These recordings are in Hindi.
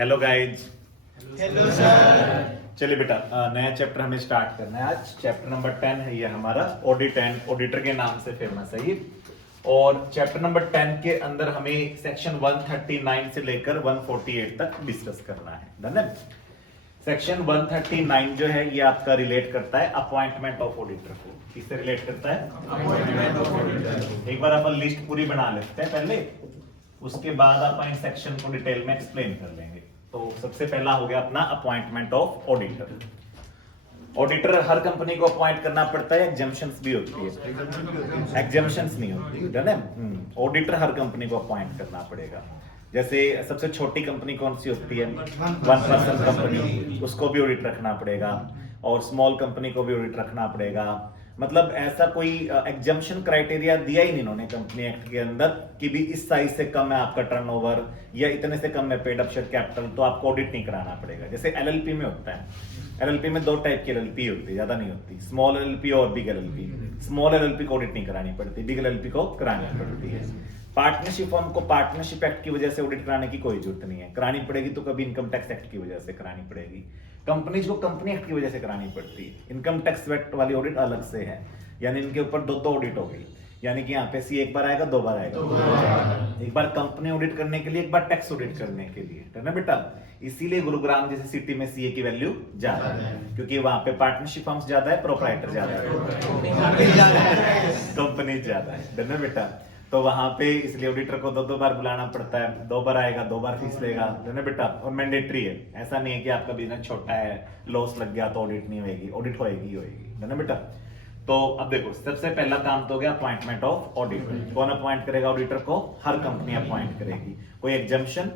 Hello guys. Hello sir. चलिए बेटा, नया चैप्टर हमें स्टार्ट करना है आज। चैप्टर नंबर 10 है ये हमारा, ऑडिट एंड ऑडिटर के नाम से फेमस है ये। और चैप्टर नंबर 10 के अंदर हमें सेक्शन 139 से लेकर 148 तक डिस्कस करना है। डन है। सेक्शन 139 जो है ये आपका रिलेट करता है अपॉइंटमेंट ऑफ ऑडिटर को। किससे रिलेट करता है? Appointment of auditor. एक बार अपन लिस्ट पूरी बना लेते हैं पहले, उसके बाद अपन इन सेक्शन को डिटेल में एक्सप्लेन कर लेंगे। तो सबसे पहला हो गया अपना appointment of auditor. Auditor her company को अपॉइंट करना पड़ता है, एग्जम्पशंस भी होती है, एग्जम्पशंस नहीं होती। डन है। ऑडिटर हर कंपनी को अपॉइंट करना पड़ेगा। जैसे सबसे छोटी कंपनी कौन सी होती है? 1% कंपनी, उसको भी ऑडिट रखना पड़ेगा। और स्मॉल कंपनी को भी ऑडिट रखना पड़ेगा। मतलब ऐसा कोई एग्जम्पशन क्राइटेरिया दिया ही नहीं इन्होंने कंपनी एक्ट के अंदर कि भी इस साइज से कम है आपका टर्नओवर या इतने से कम है पेड अप शेयर कैपिटल तो आपको ऑडिट नहीं कराना पड़ेगा। जैसे एलएलपी में होता है, एलएलपी में दो टाइप की एलएलपी होती है, ज्यादा नहीं होती, स्मॉल एलएलपी और बिग एलएलपी। स्मॉल एलएलपी को ऑडिट नहीं करानी पड़ती, बिग एलएलपी को करानी पड़ती है। पार्टनरशिप फर्म को पार्टनरशिप एक्ट की वजह से ऑडिट कराने की कोई जरूरत नहीं है, करानी पड़ेगी तो कभी इनकम टैक्स एक्ट की वजह से करानी पड़ेगी। कंपनीज को कंपनी एक्ट की वजह से करानी पड़ती है। इनकम टैक्स एक्ट वाली ऑडिट अलग से है, यानी इनके ऊपर दो ऑडिट होगी। यानी कि यहाँ पे सी एक बार आएगा, दो बार आएगा। एक बार कंपनी ऑडिट करने के लिए, एक बार टैक्स ऑडिट करने के लिए, है ना बेटा। इसीलिए गुरुग्राम जैसे सिटी में सीए की वैल्यू ज्यादा है, क्योंकि वहां पे पार्टनरशिप फर्म्स ज्यादा है, प्रोप्राइटर ज्यादा है, कंपनी ज्यादा है ना बेटा। तो वहां पे इसलिए ऑडिटर को दो बार बुलाना पड़ता है, दो बार आएगा, दो बार फीस लेगा, है ना बेटा। और मैंडेटरी है, ऐसा नहीं है कि आपका बिजनेस छोटा है, लॉस लग गया तो ऑडिट नहीं होगी, ऑडिट होएगी होएगी, है ना बेटा। तो अब देखो, सबसे पहला काम तो हो गया अपॉइंटमेंट ऑफ ऑडिटर। कौन अपॉइंट करेगा ऑडिटर को? हर कंपनी अपॉइंट करेगी। कोई एग्जम्पशन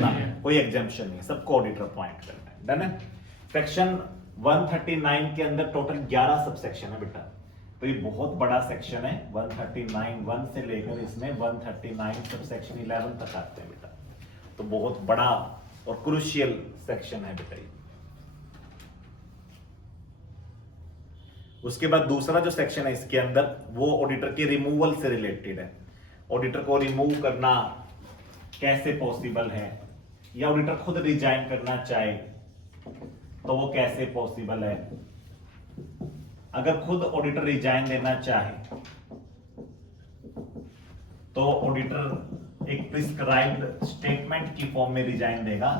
ना, कोई एग्जम्पशन नहीं, सबको ऑडिटर अपॉइंट करना है। डन है। सेक्शन 139 के अंदर टोटल 11 सब सेक्शन है बेटा। तो ये बहुत बड़ा सेक्शन है। 139 1 से लेकर इसमें 139 सब सेक्शन 11 तक आते हैं बेटा। तो बहुत बड़ा और क्रूशियल सेक्शन है बेटा ये। उसके बाद दूसरा जो सेक्शन है इसके अंदर, वो ऑडिटर के रिमूवल से रिलेटेड है। ऑडिटर को रिमूव करना कैसे पॉसिबल है, या ऑडिटर खुद रिजाइन करना चाहे तो वो कैसे पॉसिबल है। अगर खुद ऑडिटर रिजाइन देना चाहे तो ऑडिटर एक प्रिस्क्राइब्ड स्टेटमेंट की फॉर्म में रिजाइन देगा,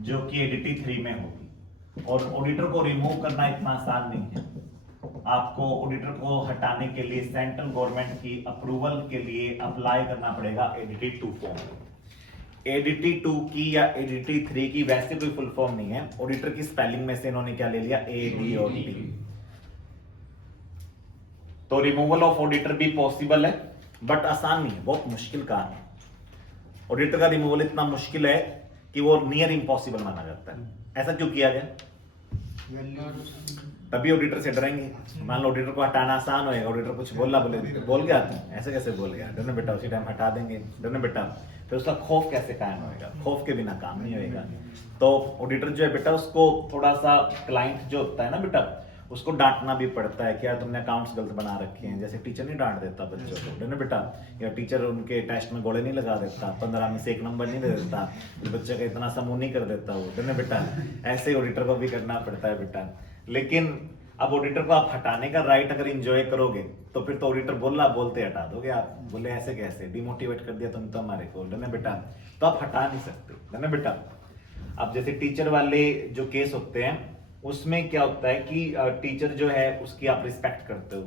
जो कि एडीटी 3 में होगी। और ऑडिटर को रिमूव करना इतना आसान नहीं है। आपको ऑडिटर को हटाने के लिए सेंट्रल गवर्नमेंट की अप्रूवल के लिए अप्लाई करना पड़ेगा एडीटी 2 फॉर्म। एडीटी 2 की या एडीटी 3 की वैसे कोई फुल फॉर्म नहीं है। ऑडिटर की स्पेलिंग में से इन्होंने क्या ले लिया? ए डी और टी। तो रिमूवल ऑफ ऑडिटर भी पॉसिबल है, बट आसान नहीं है, बहुत मुश्किल काम है। ऑडिटर का रिमूवल इतना मुश्किल है कि वो नियर इम्पॉसिबल माना जाता है। ऐसा क्यों किया गया? तभी ऑडिटर से डरेंगे। मान लो ऑडिटर को हटाना आसान होएगा, ऑडिटर कुछ बोल गया ऐसे कैसे बोल गया, डरने बेटा, उसी टाइम हटा देंगे, डरने बेटा। फिर उसका खौफ कैसे कायम होएगा? खौफ के बिना काम नहीं होएगा। तो ऑडिटर जो है बेटा, उसको थोड़ा सा क्लाइंट जो होता है ना बेटा, उसको डांटना भी पड़ता है कि यार तुमने अकाउंट्स गलत बना रखे हैं। जैसे टीचर नहीं डांट देता बच्चों को, डरने बेटा, या टीचर उनके टेस्ट में गोले नहीं लगा देता, 15 में से 1 नंबर नहीं दे देता, बच्चे का इतना समूह नहीं कर देता वो, डरने बेटा। ऐसे ही ऑडिटर को भी करना पड़ता है बेटा। लेकिन अब ऑडिटर को आप हटाने का राइट अगर इंजॉय करोगे तो फिर तो ऑडिटर बोलते हटा दोगे आप। बोले ऐसे कैसे, डिमोटिवेट कर दिया तुम तो हमारे को, डरने बेटा, तो आप हटा नहीं सकते, डरने बेटा। अब जैसे टीचर वाले जो केस होते हैं, उसमें क्या होता है कि टीचर जो है उसकी आप रिस्पेक्ट करते हो।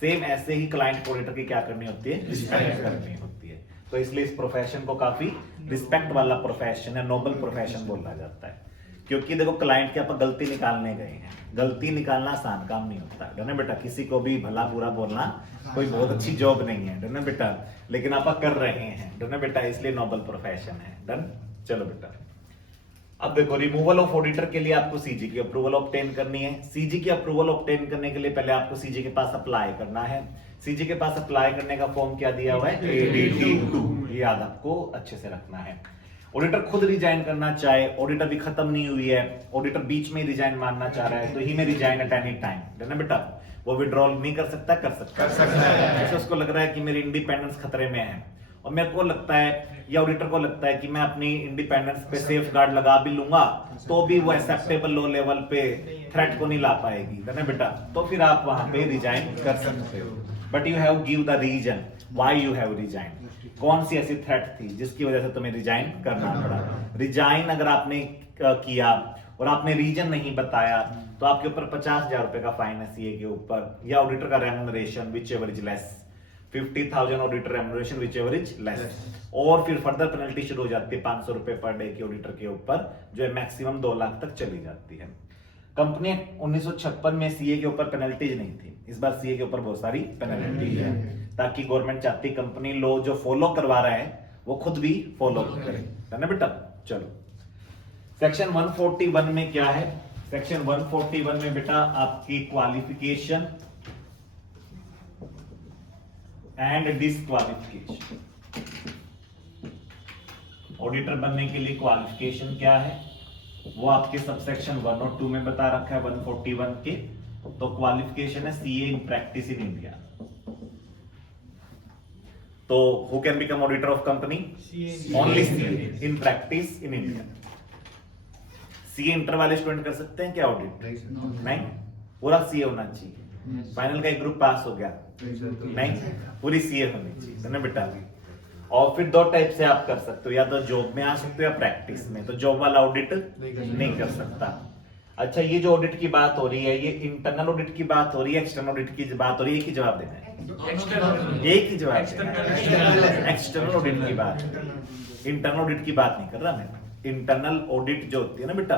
सेम ऐसे ही क्लाइंट को ऑडिटर की क्या करनी होती है? रिस्पेक्ट करनी होती है। तो इसलिए इस प्रोफेशन को काफी रिस्पेक्ट वाला प्रोफेशन है, नोबल प्रोफेशन बोला जाता है। क्योंकि देखो, क्लाइंट के आप गलती निकालने गए हैं, गलती निकालना आसान काम नहीं होता, डरने बेटा। किसी को भी भला बुरा बोलना कोई बहुत अच्छी जॉब नहीं है, डरने बेटा, लेकिन आप कर रहे हैं, डरने बेटा, इसलिए नोबल प्रोफेशन है। डन। चलो बेटा, अब देखो, रिमूवल ऑफ ऑडिटर के लिए आपको सीजी की अप्रूवल ऑब्टेन करनी है। सीजी की अप्रूवल ऑब्टेन करने के लिए पहले आपको सीजी के पास अप्लाई करना है। सीजी के पास अप्लाई करने का फॉर्म क्या दिया हुआ है? एडीटी 2। ये याद आपको अच्छे से रखना है। ऑडिटर खुद रिजाइन करना चाहे, ऑडिटर भी खत्म नहीं हुई है, ऑडिटर बीच में रिजाइन मारना चाह रहा है, तो ही में रिजाइन एट एनी टाइम, है ना बेटा। वो विड्रॉल नहीं कर सकता? कर सकता है। जैसे उसको लग रहा है कि मेरी इंडिपेंडेंस खतरे में है, और मेरे को लगता है या ऑडिटर को लगता है कि मैं अपनी इंडिपेंडेंस पे सेफ गार्ड लगा भी लूंगा तो भी वो एक्सेप्टेबल लो लेवल पे थ्रेट को नहीं ला पाएगी, है ना बेटा, तो फिर आप वहां पे रिजाइन कर सकते हो। But you have give the reason why you have resign, कौन सी ऐसी थ्रेट थी जिसकी वजह से तुम्हें रिजाइन करना पड़ा। रिजाइन अगर आपने किया और आपने रीजन नहीं बताया तो आपके ऊपर 50,000 रुपए का फाइन है सीए के ऊपर, या ऑडिटर का remuneration which ever is less, 50,000 auditor remuneration which ever is less, और फिर फर्दर पेनल्टी शुरू हो जाती है 500 रुपए पर डे की ऑडिटर के ऊपर, जो है मैक्सिमम 2 लाख तक चली जाती है। कंपनी 1956 में सीए के ऊपर पेनल्टीज नहीं थी, इस बार सीए के ऊपर बहुत सारी पेनल्टी है, ताकि गवर्नमेंट चाहती कंपनी लो जो फॉलो करवा रहा है वो खुद भी फॉलो करे, है ना बेटा। चलो सेक्शन 141 में क्या है, सेक्शन 141 में बेटा आपकी क्वालिफिकेशन एंड डिसक्वालिफिकेशन, ऑडिटर बनने के लिए क्वालिफिकेशन क्या है वो आपके सबसेक्शन 1 और 2 में बता रखा है 141 के। तो क्वालिफिकेशन है CA in practice in India. तो who can become auditor of company, only CA in practice in India. CA inter वाले स्टूडेंट कर सकते हैं क्या ऑडिट? नहीं, पूरा सीए होना चाहिए। फाइनल का एक ग्रुप पास हो गया, नहीं, पूरी सीए होनी चाहिए, है ना बेटा। और फिर 2 टाइप से आप कर सकते हो, या तो जॉब में आ सकते हो या प्रैक्टिस में। तो जॉब वाला ऑडिट नहीं कर सकता। अच्छा, ये जो ऑडिट की बात हो रही है ये इंटरनल ऑडिट की बात हो रही है, एक्सटर्नल ऑडिट की बात हो रही है, एक ही जवाब देना है, एक ही जवाब देना है। एक्सटर्नल ऑडिट की बात, इंटरनल ऑडिट की बात नहीं कर रहा मैं। इंटरनल ऑडिट जो होती है ना बेटा,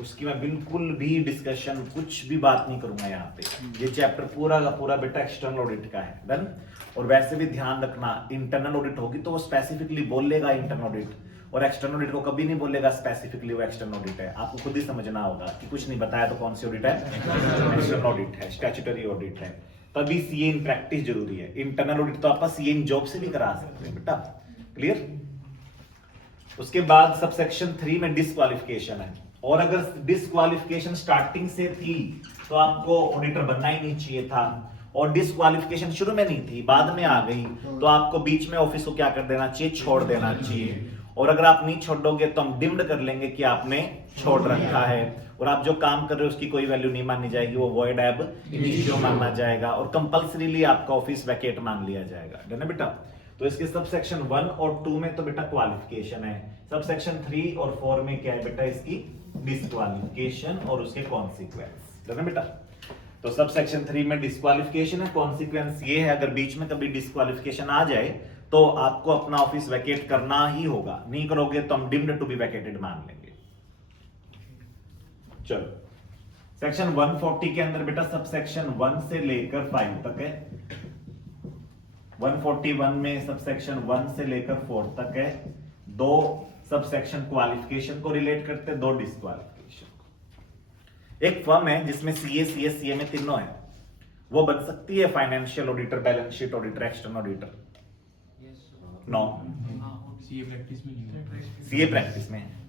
उसकी मैं बिल्कुल भी डिस्कशन कुछ भी बात नहीं करूंगा यहाँ पे। ये चैप्टर पूरा का पूरा बेटा एक्सटर्नल ऑडिट का है, डन। और वैसे भी ध्यान रखना, इंटरनल ऑडिट होगी तो वो स्पेसिफिकली बोलेगा इंटरनल ऑडिट, और एक्सटर्नल ऑडिट को कभी नहीं बोलेगा स्पेसिफिकली वो एक्सटर्नल ऑडिट है। आपको खुद ही समझना होगा कि कुछ नहीं बताया तो कौन सी ऑडिट है, एक्सटर्नल ऑडिट है, स्टैट्यूटरी ऑडिट है। तभी सीए इन प्रैक्टिस जरूरी है। इंटरनल ऑडिट तो आप सीए इन जॉब से भी करा सकते हैं बेटा, क्लियर। उसके बाद सबसेक्शन 3 में डिसक्वालिफिकेशन है, और अगर डिसक्वालिफिकेशन स्टार्टिंग से थी तो आपको ऑडिटर बनना ही नहीं चाहिए था, और डिसक्वालिफिकेशन शुरू में नहीं थी बाद में आ गई तो आपको बीच में ऑफिस को क्या कर देना चाहिए, छोड़ देना चाहिए। और अगर आप नहीं छोड़ोगे तो हम डिम्ड कर लेंगे कि आपने छोड़ रखा है, और आप जो काम कर रहे हो उसकी कोई वैल्यू नहीं मानी जाएगी, वो वॉइड एब इनिशियो माना जाएगा, और कंपल्सरीली आपका ऑफिस वैकेट मान लिया जाएगा, है ना बेटा। तो इसके सब सेक्शन 1 और 2 में तो बेटा क्वालिफिकेशन है, सब सेक्शन 3 और 4 में क्या है बेटा, इसकी डिसक्वालिफिकेशन और उसके कॉन्सिक्वेंस, है ना बेटा। तो सब सेक्शन 3 में डिसक्वालिफिकेशन है, कॉन्सिक्वेंस ये है अगर बीच में कभी डिसक्वालिफिकेशन आ जाए तो आपको अपना ऑफिस वैकेट करना ही होगा, नहीं करोगे तो हम डिम्ड टू बी वैकेटेड मान लेंगे। चलो सेक्शन 140 के अंदर बेटा सब सेक्शन 1 से लेकर 5 तक है। 141 में सब सेक्शन 1 से लेकर 4 तक है। 2 सब सेक्शन क्वालिफिकेशन को रिलेट करते हैं, 2 डिसक्वालिफिकेशन को। एक फर्म है जिसमें सीए सीएस सीए में तीनों है, वो बन सकती है financial auditor, balance sheet auditor, external auditor? No, CA practice में नहीं है, सीए प्रैक्टिस में है।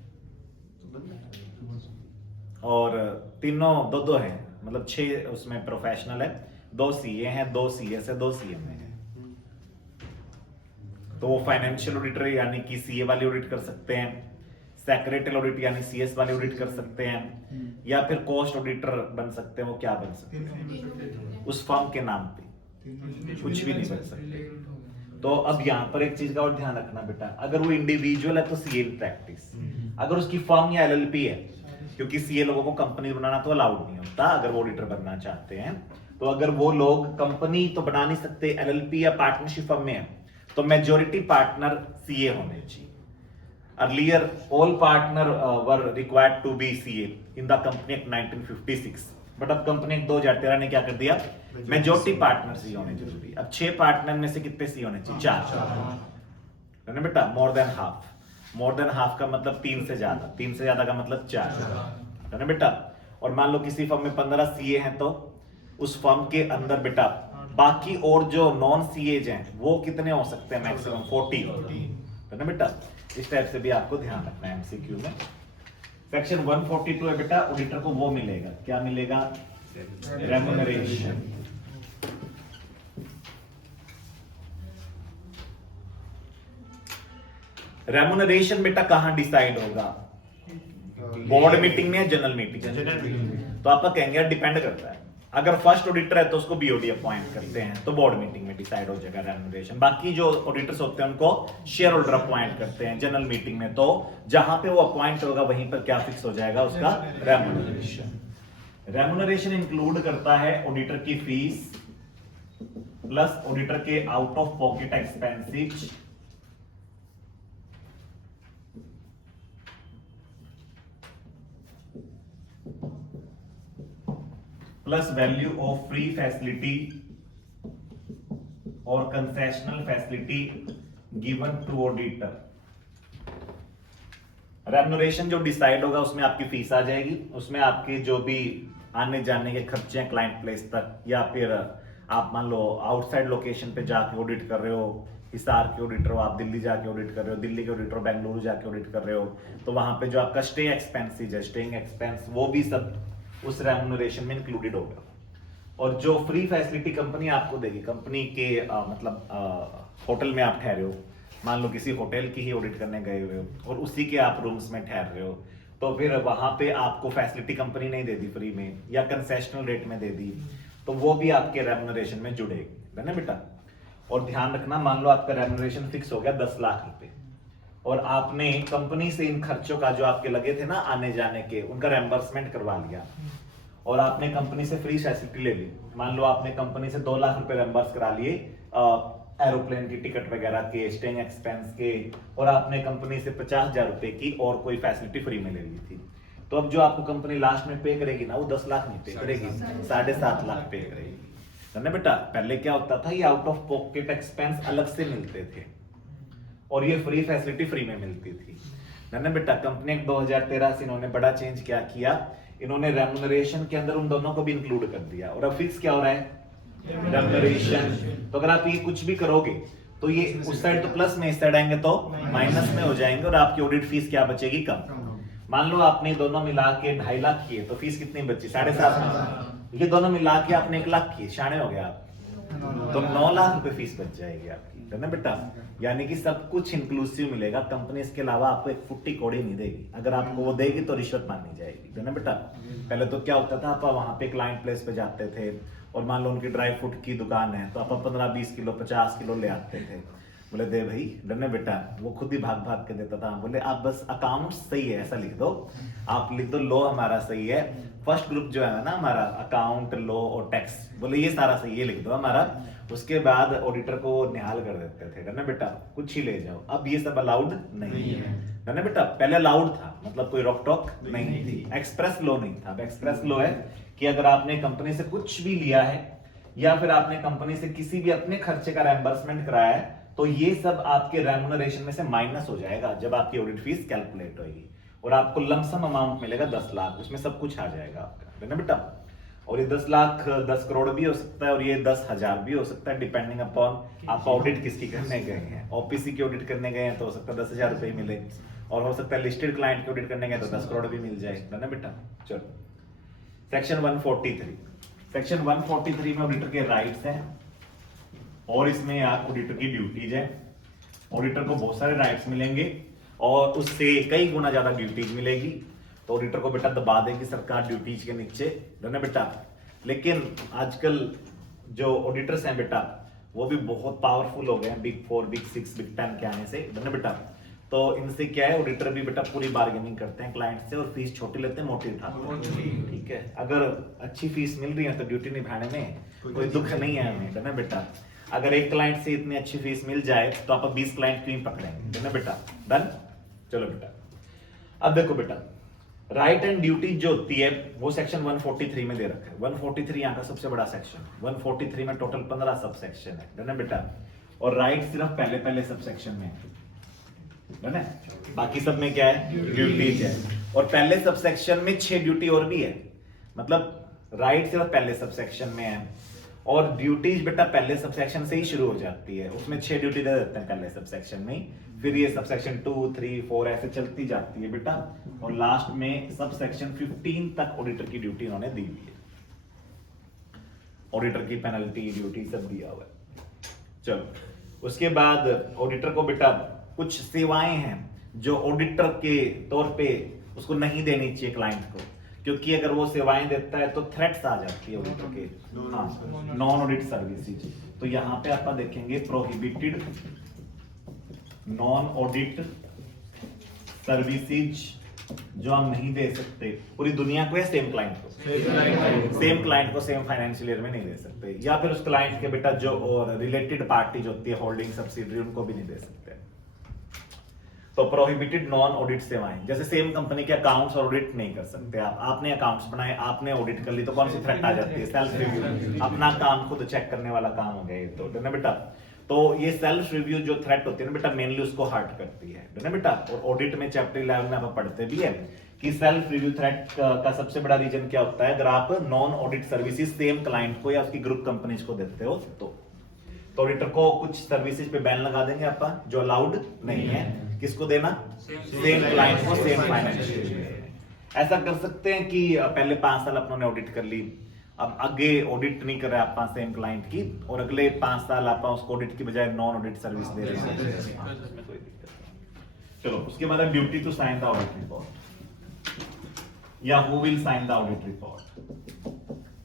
और तीनों 2-2 है, मतलब 6 उसमें प्रोफेशनल है, 2 सीए हैं, 2 सीएस है, 2 सीएम है। तो वो फाइनेंशियल ऑडिटर यानी कि सीए वाली ऑडिट कर सकते हैं, सेक्रेटरी ऑडिट यानी सीएस वाली ऑडिट कर सकते हैं, या फिर कॉस्ट ऑडिटर बन सकते हैं। वो क्या बन सकते हैं? उस फर्म के नाम पे कुछ भी नहीं बन सकते। तो अब यहाँ पर एक चीज का और ध्यान रखना बेटा, अगर वो इंडिविजुअल है तो सीए इन प्रैक्टिस, अगर उसकी फर्म या एलएलपी है, क्योंकि सीए लोगों को कंपनी बनाना तो अलाउड नहीं होता अगर वो ऑडिटर बनना चाहते हैं, तो अगर वो लोग कंपनी तो बना नहीं सकते, एलएलपी या पार्टनरशिप फर्म में है, तो मेजॉरिटी पार्टनर सीए होने चाहिए। Earlier all partner were required to be CA in the company act 1956, बट अब कंपनी 2013 ने क्या कर दिया, मेजॉरिटी पार्टनर सीए होने जरूरी। अब 6 पार्टनर में से कितने सीए होने चाहिए? 4, है ना बेटा। More than half, more than half का मतलब 3 से ज्यादा, 3 से ज्यादा का मतलब 4, है ना बेटा। और मान लो किसी फर्म में 15 सीए हैं तो उस फर्म के अंदर बेटा बाकी और जो नॉन सीएज हैं वो कितने हो सकते हैं? मैक्सिमम 40, है ना बेटा। इस टाइप से भी आपको ध्यान रखना है एमसीक्यू में। सेक्शन 142 है बेटा, ऑडिटर को वो मिलेगा, क्या मिलेगा? रेम्यूनरेशन। रेमुनरेशन बेटा कहाँ डिसाइड होगा, बोर्ड मीटिंग में या जनरल मीटिंग में? तो आपका कहेंगे यार डिपेंड करता है, अगर फर्स्ट ऑडिटर है तो उसको बीओडी अपॉइंट करते हैं तो बोर्ड मीटिंग में डिसाइड हो जाएगा रेमुनरेशन। बाकी जो ऑडिटर्स होते हैं उनको शेयर होल्डर अपॉइंट करते हैं जनरल मीटिंग में, तो जहां पे वो अपॉइंट होगा वहीं पर क्या फिक्स हो जाएगा उसका रेमुनरेशन। रेमुनरेशन इंक्लूड करता है ऑडिटर की फीस प्लस ऑडिटर के out of pocket expenses plus value of free facility और concessional facility given to auditor. Remuneration जो डिसाइड होगा उसमें आपकी फीस आ जाएगी, उसमें आपके जो भी आने जाने के खर्चे हैं क्लाइंट प्लेस तक, या फिर आप मान लो आउटसाइड लोकेशन पे जाके ऑडिट कर रहे हो, हिसार के ऑडिटर हो, आप दिल्ली जाके ऑडिट कर रहे हो, दिल्ली के ऑडिटर बेंगलुरु जाके ऑडिट कर रहे हो, तो वहां पे जो आपका स्टे एक्सपेंसेस है, स्टेइंग एक्सपेंस, वो भी सब उस रेमुनरेशन में इंक्लूडेड होगा। और जो फ्री फैसिलिटी कंपनी आपको देगी, कंपनी के होटल में आप ठहरे हो, मान लो किसी होटल की ही ऑडिट करने गए हुए हो और उसी के आप रूम्स में ठहर रहे हो, तो फिर वहां पे आपको फैसिलिटी कंपनी नहीं दे दी फ्री में या कंसेशनल रेट में दे दी, तो वो भी आपके रेमुनरेशन में जुड़ेगी, है ना बेटा। और ध्यान रखना, मान लो आपका रेमुनरेशन फिक्स हो गया 10 लाख रुपए और आपने कंपनी से इन खर्चों का जो आपके लगे थे ना आने जाने के, उनका रेम्बर्समेंट करवा लिया और आपने कंपनी से फ्री फैसिलिटी ले ली। मान लो आपने कंपनी से 2 लाख रुपए रेम्बर्स करा लिए एरोप्लेन की टिकट वगैरह के, स्टेइंग एक्सपेंस के, और आपने कंपनी से 50,000 रुपए की और कोई फैसिलिटी फ्री में ले ली थी, तो अब जो आपको कंपनी लास्ट में पे करेगी ना, वो 10 लाख नहीं पे करेगी, 7.5 लाख पे करेगी, है ना बेटा। पहले क्या होता था, ये आउट ऑफ पॉकेट एक्सपेंस अलग से मिलते थे और ये फ्री फैसिलिटी फ्री में मिलती थी, है ना बेटा। कंपनी 2013 से इन्होंने बड़ा चेंज क्या किया, इन्होंने रेमुनरेशन के अंदर उन दोनों को भी इंक्लूड कर दिया और अब फिक्स क्या हो रहा है, रेमुनरेशन। तो अगर आप ये कुछ भी करोगे तो ये उस साइड तो प्लस में, इस साइड आएंगे तो माइनस में हो जाएंगे और आपकी ऑडिट फीस क्या बचेगी, कम। मान लो आपने दोनों मिला के 2.5 लाख किए तो फीस कितनी बची, 7.5। ये दोनों मिला के आपने 1 लाख किए, शाणे हो गया आप, तो 9 लाख रुपए फीस बच जाएगी आपकी, है ना बेटा। यानी कि सब कुछ इंक्लूसिव मिलेगा, कंपनी इसके अलावा आपको एक फुट्टी कौड़ी नहीं देगी, अगर आपको वो देगी तो रिश्वत मानी जाएगी, है ना बेटा। पहले तो क्या होता था, आप वहां पे क्लाइंट प्लेस पे जाते थे और मान लो उनकी ड्राई फ्रूट की दुकान है तो आप 15-20 किलो 50 किलो ले आते थे, बोले दे भाई, डरने बेटा, वो खुद ही भाग भाग के देता था, बोले आप बस अकाउंट सही है ऐसा लिख दो, आप लिख दो लो हमारा सही है, फर्स्ट ग्रुप जो है ना हमारा अकाउंट, लो और टैक्स, बोले ये सारा सही है लिख दो हमारा। उसके बाद ऑडिटर को निहाल कर देते थे, डरने बेटा कुछ ही ले जाओ। अब ये सब अलाउड नहीं है ना बेटा। पहले अलाउड था, मतलब कोई रोक टोक नहीं थी, एक्सप्रेस लो नहीं था। अब एक्सप्रेस लो है कि अगर आपने कंपनी से कुछ भी लिया है या फिर आपने कंपनी से किसी भी अपने खर्चे का रेम्बर्समेंट कराया है तो ये सब आपके रेमुनरेशन में से माइनस हो जाएगा जब आपकी ऑडिट फीस कैलकुलेट होगी और आपको लमसम अमाउंट मिलेगा 10 लाख, उसमें सब कुछ आ जाएगा आपका, है ना बेटा। और ये 10 लाख 10 करोड़ भी हो सकता है और ये 10,000 भी हो सकता है, डिपेंडिंग अपॉन आप ऑडिट किसकी करने गए हैं। ओपीसी की ऑडिट करने गए हैं तो हो सकता है 10,000 रुपए मिले, और हो सकता है लिस्टेड क्लाइंट की ऑडिट करने गए तो 10 करोड़ भी मिल जाए, है ना बेटा। चलो सेक्शन 143, सेक्शन 143 में ऑडिटर के राइट्स हैं और इसमें आप ऑडिटर की ड्यूटीज है। ऑडिटर को बहुत सारे राइट्स मिलेंगे और उससे कई गुना ज्यादा ड्यूटीज मिलेगी, तो ऑडिटर को बेटा दबा देगी सरकार ड्यूटीज के नीचे, है ना बेटा। लेकिन आजकल जो ऑडिटर्स हैं बेटा वो भी बहुत पावरफुल हो गए हैं, बिग 4, बिग 6, बिग 10 के आने से, है ना बेटा। तो इनसे क्या है, ऑडिटर भी बेटा पूरी बार्गेनिंग करते हैं क्लाइंट से और फीस छोटी लेते हैं मोटी उठाते हैं, ठीक है। अगर अच्छी फीस मिल रही है तो ड्यूटी निभाने में कोई दुख नहीं है हमें, है ना बेटा। अगर एक क्लाइंट से इतनी अच्छी फीस मिल जाए तो आप 20 क्लाइंट क्यों पकड़ेंगे, है ना बेटा। डन। चलो बेटा अब देखो बेटा, राइट एंड ड्यूटी जो होती है वो सेक्शन 143 में दे रखा है। 143 यहाँ का सबसे बड़ा सेक्शन, 143 में टोटल 15 सब सेक्शन है ना बेटा। और राइट सिर्फ पहले पहले सब सेक्शन में है ना, बाकी सब में क्या है, ड्यूटीज है। और पहले सब सेक्शन में 6 ड्यूटी और भी है, मतलब राइट सिर्फ पहले सब सेक्शन में है और ड्यूटीज बेटा पहले सब सेक्शन से ही शुरू हो जाती है, उसमें 6 ड्यूटी दे देते हैं पहले सब सेक्शन में, फिर ये सब सेक्शन 2, 3, 4 ऐसे चलती जाती है बेटा, और लास्ट में सब सेक्शन 15 तक ऑडिटर की ड्यूटी उन्होंने दी हुई है। ऑडिटर की पेनल्टी ड्यूटी सब दिया हुआ है। चलो उसके बाद ऑडिटर को बेटा कुछ सेवाएं हैं जो ऑडिटर के तौर पे उसको नहीं देनी चाहिए क्लाइंट को, क्योंकि अगर वो सेवाएं देता है तो थ्रेट्स आ जाती है ऑडिटर के। हाँ, नॉन ऑडिट सर्विसेज। तो यहाँ पे आप देखेंगे प्रोहिबिटेड नॉन ऑडिट सर्विसेज जो हम नहीं दे सकते पूरी दुनिया को या सेम क्लाइंट को, सेम क्लाइंट को सेम फाइनेंशियल ईयर में नहीं दे सकते, या फिर उस क्लाइंट के बेटा जो और रिलेटेड पार्टीज होती है होल्डिंग सब्सिडरी उनको भी नहीं दे सकते। तो प्रोहिबिटेड नॉन ऑडिट सेवाएं, जैसे सेम कंपनी के अकाउंट्स ऑडिट नहीं कर सकते आप। आपने अकाउंट्स बनाए, आपने ऑडिट कर ली, तो कौन सी थ्रेट आ जाती है? Self review. अपना काम खुद चेक करने वाला काम हो गया ये तो, है ना बेटा। तो ये सेल्फ रिव्यू जो थ्रेट होती है ना बेटा, मेनली उसको हर्ट करती है ना बेटा। और ऑडिट में चैप्टर 11 में आप पढ़ते भी है कि सेल्फ रिव्यू थ्रेट का सबसे बड़ा रीजन क्या होता है? अगर आप non audit services same client को या उसकी ग्रुप कंपनीज को देते हो तो ऑडिटर को कुछ सर्विसेज पे बैन लगा देंगे आपका, जो अलाउड नहीं है। किसको देना? सेम क्लाइंट को सेम फाइनेंशियल। ऐसा कर सकते हैं कि पहले 5 साल अपने ऑडिट कर ली, अब आगे ऑडिट नहीं कर रहे आप सेम क्लाइंट की, और अगले 5 साल आप उसको ऑडिट की बजाय नॉन ऑडिट सर्विस दे रहे हैं। चलो उसके बाद duty to sign the audit report, या who will sign the audit report.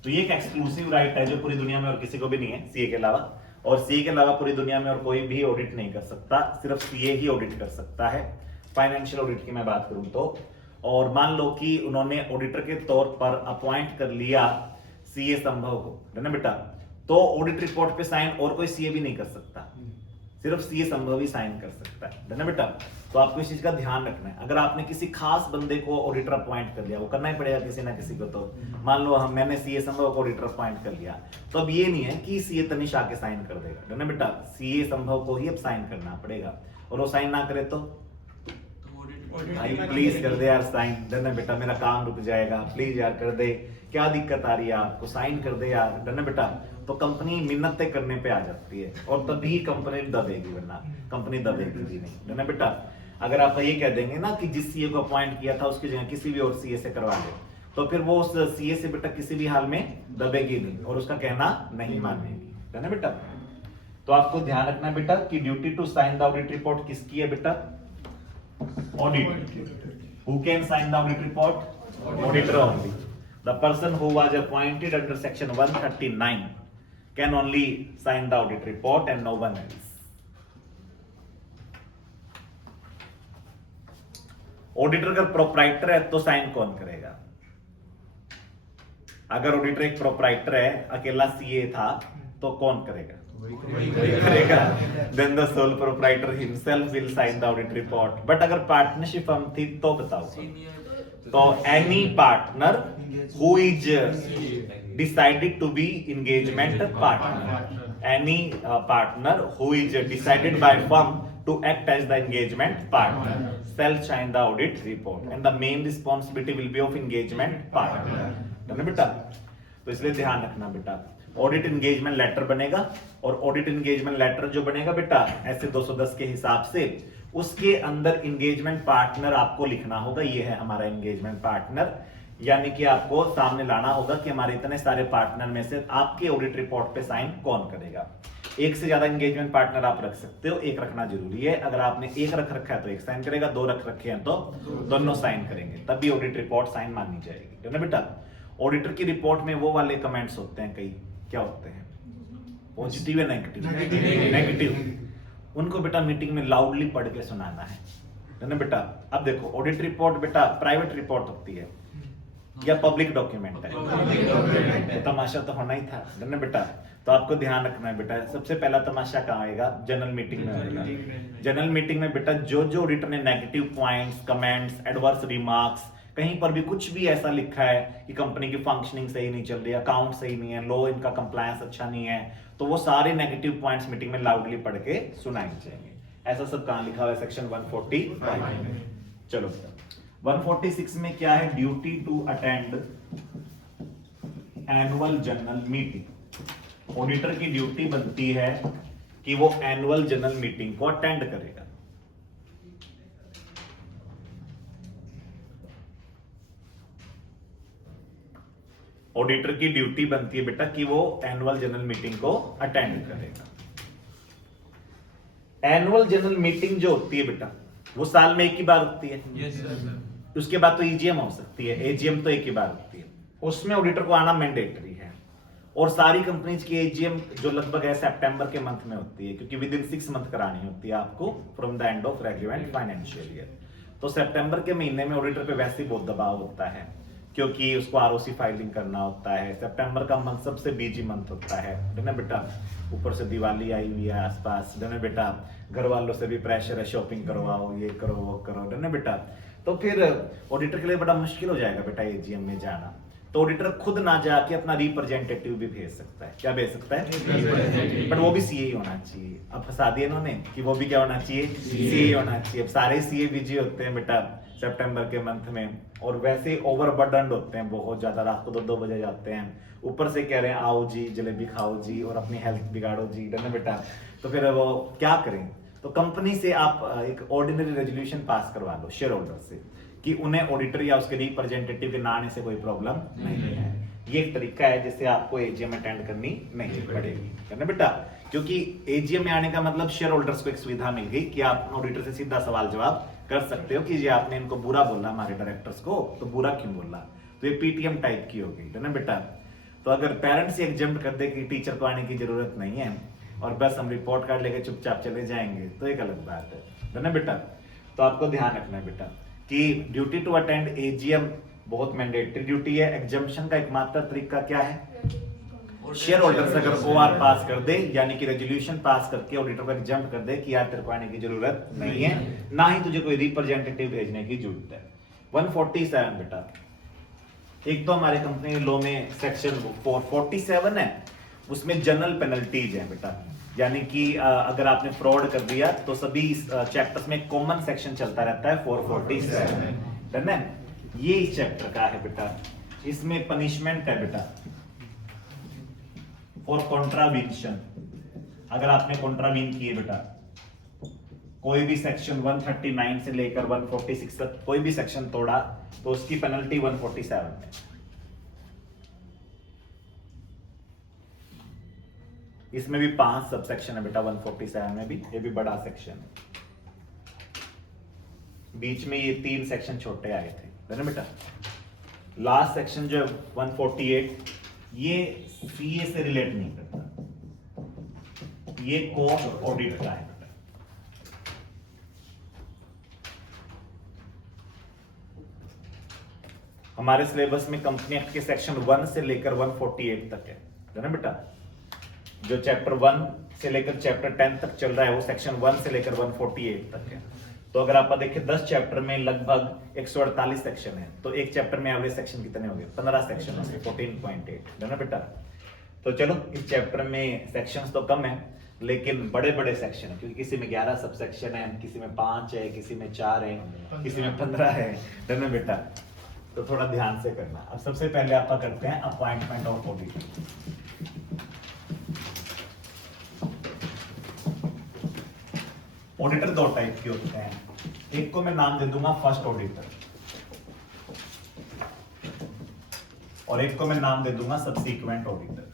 तो ये एक एक्सक्लूसिव राइट है जो पूरी दुनिया में और किसी को भी नहीं है सीए के अलावा, और सीए के अलावा पूरी दुनिया में और कोई भी ऑडिट नहीं कर सकता, सिर्फ सीए ही ऑडिट कर सकता है। फाइनेंशियल ऑडिट की मैं बात करूं तो, और मान लो कि उन्होंने ऑडिटर के तौर पर अपॉइंट कर लिया सीए संभव को, है ना बेटा, तो ऑडिट रिपोर्ट पे साइन और कोई सीए भी नहीं कर सकता, सिर्फ सीए संभव ही साइन कर सकता है ना बेटा। तो आपको इस चीज का ध्यान रखना है। अगर आपने किसी खास बंदे को ऑडिटर अपॉइंट कर लिया, वो करना ही पड़ेगा किसी ना किसी को, तो मान लो मैंने सीए संभव को ऑडिटर अपॉइंट कर लिया, तो अब ये नहीं है कि सीए तनिष आके साइन कर देगा, है ना बेटा। सीए संभव को ही अब साइन करना पड़ेगा, और वो साइन ना करे तो भाई प्लीज कर दे यार साइन, है बेटा, मेरा काम रुक जाएगा, प्लीज यार कर दे, क्या दिक्कत आ रही है आपको, साइन कर दे यार, है ना बेटा। तो कंपनी मिन्नतें करने पे आ जाती है, और तभी कंपनी दबेगी, वरना कंपनी दबेगी भी नहीं, है ना बेटा। अगर आप ये कह देंगे ना कि जिस सीए को अपॉइंट किया था उसकी जगह किसी भी और सीए से करवा दे, तो फिर वो उस सीए से बेटा किसी भी हाल में दबेगी नहीं, और उसका कहना नहीं मानेगी, है ना बेटा। तो आपको ध्यान रखना है बेटा कि duty to sign the audit report किसकी है बेटा? Audit. Who can sign the audit report? Auditor only. The person who was appointed under section 139 can only sign the audit report and no one else. Auditor अगर प्रोप्राइटर है तो साइन कौन करेगा? अगर ऑडिटर एक प्रोप्राइटर है, अकेला सीए था, तो कौन करेगा? वही करेगा। Then the sole proprietor himself will sign the audit report. But अगर पार्टनरशिप फर्म थी तो बताओ, तो any partner who is decided to be engagement partner, any partner who is decided by firm to act as the engagement partner shall sign the audit report, and the main responsibility will be of engagement partner, है ना बेटा। तो इसलिए ध्यान रखना बेटा, ऑडिट एंगेजमेंट लेटर बनेगा, और ऑडिट एंगेजमेंट लेटर जो बनेगा बेटा ऐसे 210 के हिसाब से, उसके अंदर एंगेजमेंट पार्टनर आपको लिखना होगा, ये है हमारा एंगेजमेंट पार्टनर, यानी कि आपको सामने लाना होगा कि हमारे इतने सारे पार्टनर में से आपके ऑडिट रिपोर्ट पे साइन कौन करेगा। एक से ज्यादा एंगेजमेंट पार्टनर आप रख सकते हो, एक रखना जरूरी है। अगर आपने एक रख रखा है तो एक साइन करेगा, 2 रख रखे हैं तो दोनों साइन करेंगे, तभी ऑडिट रिपोर्ट साइन मानी जाएगी, है ना बेटा। ऑडिटर की रिपोर्ट में वो वाले कमेंट्स होते हैं, कई क्या होते हैं, पॉजिटिव या नेगेटिव, उनको बेटा मीटिंग में लाउडली पढ़ के सुनाना है ना बेटा। अब देखो ऑडिट रिपोर्ट बेटा प्राइवेट रिपोर्ट होती है या पब्लिक डॉक्यूमेंट है, तो तमाशा तो होना ही था, है ना बेटा। तो आपको ध्यान रखना है बेटा, सबसे पहला तमाशा कहाँ आएगा? जनरल मीटिंग में होगा। जनरल मीटिंग में बेटा जो ऑडिटर ने negative points, comments, adverse remarks, कहीं पर भी कुछ भी ऐसा लिखा है कि कंपनी की फंक्शनिंग सही नहीं चल रही है, अकाउंट सही नहीं है, लो इनका कंप्लायंस अच्छा नहीं है, तो वो सारे नेगेटिव पॉइंट्स मीटिंग में लाउडली पढ़ के सुनाए जाएंगे। ऐसा सब कहां लिखा हुआ है? सेक्शन 145। चलो 146 में क्या है? Duty to attend annual general meeting. Auditor की ड्यूटी बनती है कि वो एनुअल जनरल मीटिंग को अटेंड करेगा। ऑडिटर की ड्यूटी बनती है बेटा कि वो एनुअल जनरल मीटिंग को अटेंड करेगा। एनुअल जनरल मीटिंग जो होती है बेटा, वो साल में एक ही बार होती है। Yes, sir. उसके बाद तो ईजीएम हो सकती है, एजीएम तो एक ही बार होती है। उसमें ऑडिटर को आना मैंडेटरी है। और सारी कंपनीज की एजीएम जो लगभग है सितंबर के मंथ में होती है, क्योंकि विद इन 6 मंथ करानी होती है आपको from the end of relevant financial year. तो सितंबर के महीने में ऑडिटर पे वैसे ही बहुत दबाव होता है, क्योंकि उसको आरओसी फाइलिंग करना होता है। सितंबर का मंथ सबसे बिजी मंथ होता है ना बेटा। ऊपर से दिवाली आई हुई है आसपास, है ना बेटा। घर वालों से भी प्रेशर है, शॉपिंग करवाओ, ये करो वो करो, है ना बेटा। तो फिर ऑडिटर के लिए बड़ा मुश्किल हो जाएगा बेटा एजीएम में जाना। तो ऑडिटर खुद ना जाके अपना रिप्रेजेंटेटिव भी भेज सकता है। क्या भेज सकता है? बट वो भी सीए होना चाहिए। अब फंसा दिया इन्होंने कि वो भी क्या होना चाहिए, सीए होना चाहिए। अब सारे सीए बिजी होते हैं बेटा सितंबर के मंथ में, और वैसे ओवरबर्डन्ड होते हैं बहुत ज्यादा, रात को 2-2 बजे जाते हैं। ऊपर से कह रहे हैं आओ जी जलेबी खाओ जी और अपनी हेल्थ बिगाड़ो जी, है ना बेटा। तो फिर वो क्या करें? तो कंपनी से आप एक ऑर्डिनरी रेजोल्यूशन पास करवा लो शेयर होल्डर से कि उन्हें ऑडिटर या उसके रिप्रेजेंटेटिव के ना आने से कोई प्रॉब्लम नहीं है। ये एक तरीका है जिससे आपको एजीएम अटेंड करनी नहीं पड़ेगी, है ना बेटा। क्योंकि एजीएम में आने का मतलब शेयर होल्डर्स को एक सुविधा मिल गई कि आप ऑडिटर से सीधा सवाल जवाब कर सकते हो कि ये आपने इनको बुरा बोला हमारे डायरेक्टर्स को, तो बुरा क्यों बोला। तो ये पीटीएम टाइप की होगी, है ना बेटा। तो अगर पेरेंट्स ही एग्जम्प्ट कर दे कि टीचर को आने की जरूरत नहीं है और बस हम रिपोर्ट कार्ड लेके चुपचाप चले जाएंगे, तो एक अलग बात है ना बेटा। तो आपको ध्यान रखना है बेटा कि ड्यूटी टू अटेंड एजीएम बहुत मैंडेटरी ड्यूटी है। एग्जम्पशन का एकमात्र तरीका क्या है? शेयर होल्डर्स अगर ओआर पास कर दे, यानी कि रेजोल्यूशन पास करके ऑडिटर को एग्जम्प्ट कर दे कि यार तेरे को आने की जरूरत नहीं है, ना ही तुझे कोई रिप्रेजेंटेटिव भेजने की जरूरत है। 147 बेटा, एक तो हमारे कंपनी लॉ में सेक्शन 447 है, उसमें जनरल पेनल्टीज है बेटा। यानी कि अगर आपने फ्रॉड कर दिया तो सभी चैप्टर्स में कॉमन सेक्शन चलता रहता है 447, है ना। ये इस चैप्टर का है बेटा। इसमें पनिशमेंट है बेटा फॉर कॉन्ट्राविंशन। अगर आपने कॉन्ट्रावीन किए बेटा कोई भी सेक्शन 139 से लेकर 146 तक कोई भी सेक्शन तोड़ा, तो उसकी पेनल्टी 147 है। इसमें भी 5 सब सेक्शन है बेटा 147 में भी, ये भी बड़ा सेक्शन है। बीच में ये 3 सेक्शन छोटे आए थे, है ना बेटा। लास्ट सेक्शन जो 148 ये सीए से रिलेट नहीं करता, ये कोर्ट ऑडिट का है बेटा। हमारे सिलेबस में कंपनी एक्ट के सेक्शन 1 से लेकर 148 तक है ना बेटा। जो चैप्टर 1 से लेकर चैप्टर 10 तक चल रहा है वो सेक्शन 1 से लेकर 148 तक है। तो अगर आप देखें 10 चैप्टर में लगभग 148 सेक्शन है, तो एक चैप्टर में एवरेज सेक्शन कितने हो गए? 15 सेक्शन हो गए, 14.8, है ना बेटा। तो चलो इस चैप्टर में सेक्शंस तो कम है लेकिन बड़े बड़े सेक्शन है, क्योंकि किसी में 11 सब सेक्शन है, किसी में 5 है, किसी में 4 है, किसी में 15 है ना बेटा। तो थोड़ा ध्यान से करना। अब सबसे पहले आप करते हैं appointment of auditor. Auditor 2 type के होते हैं, एक को मैं नाम दे दूंगा फर्स्ट ऑडिटर और एक को मैं नाम दे दूंगा सब्सीक्वेंट ऑडिटर।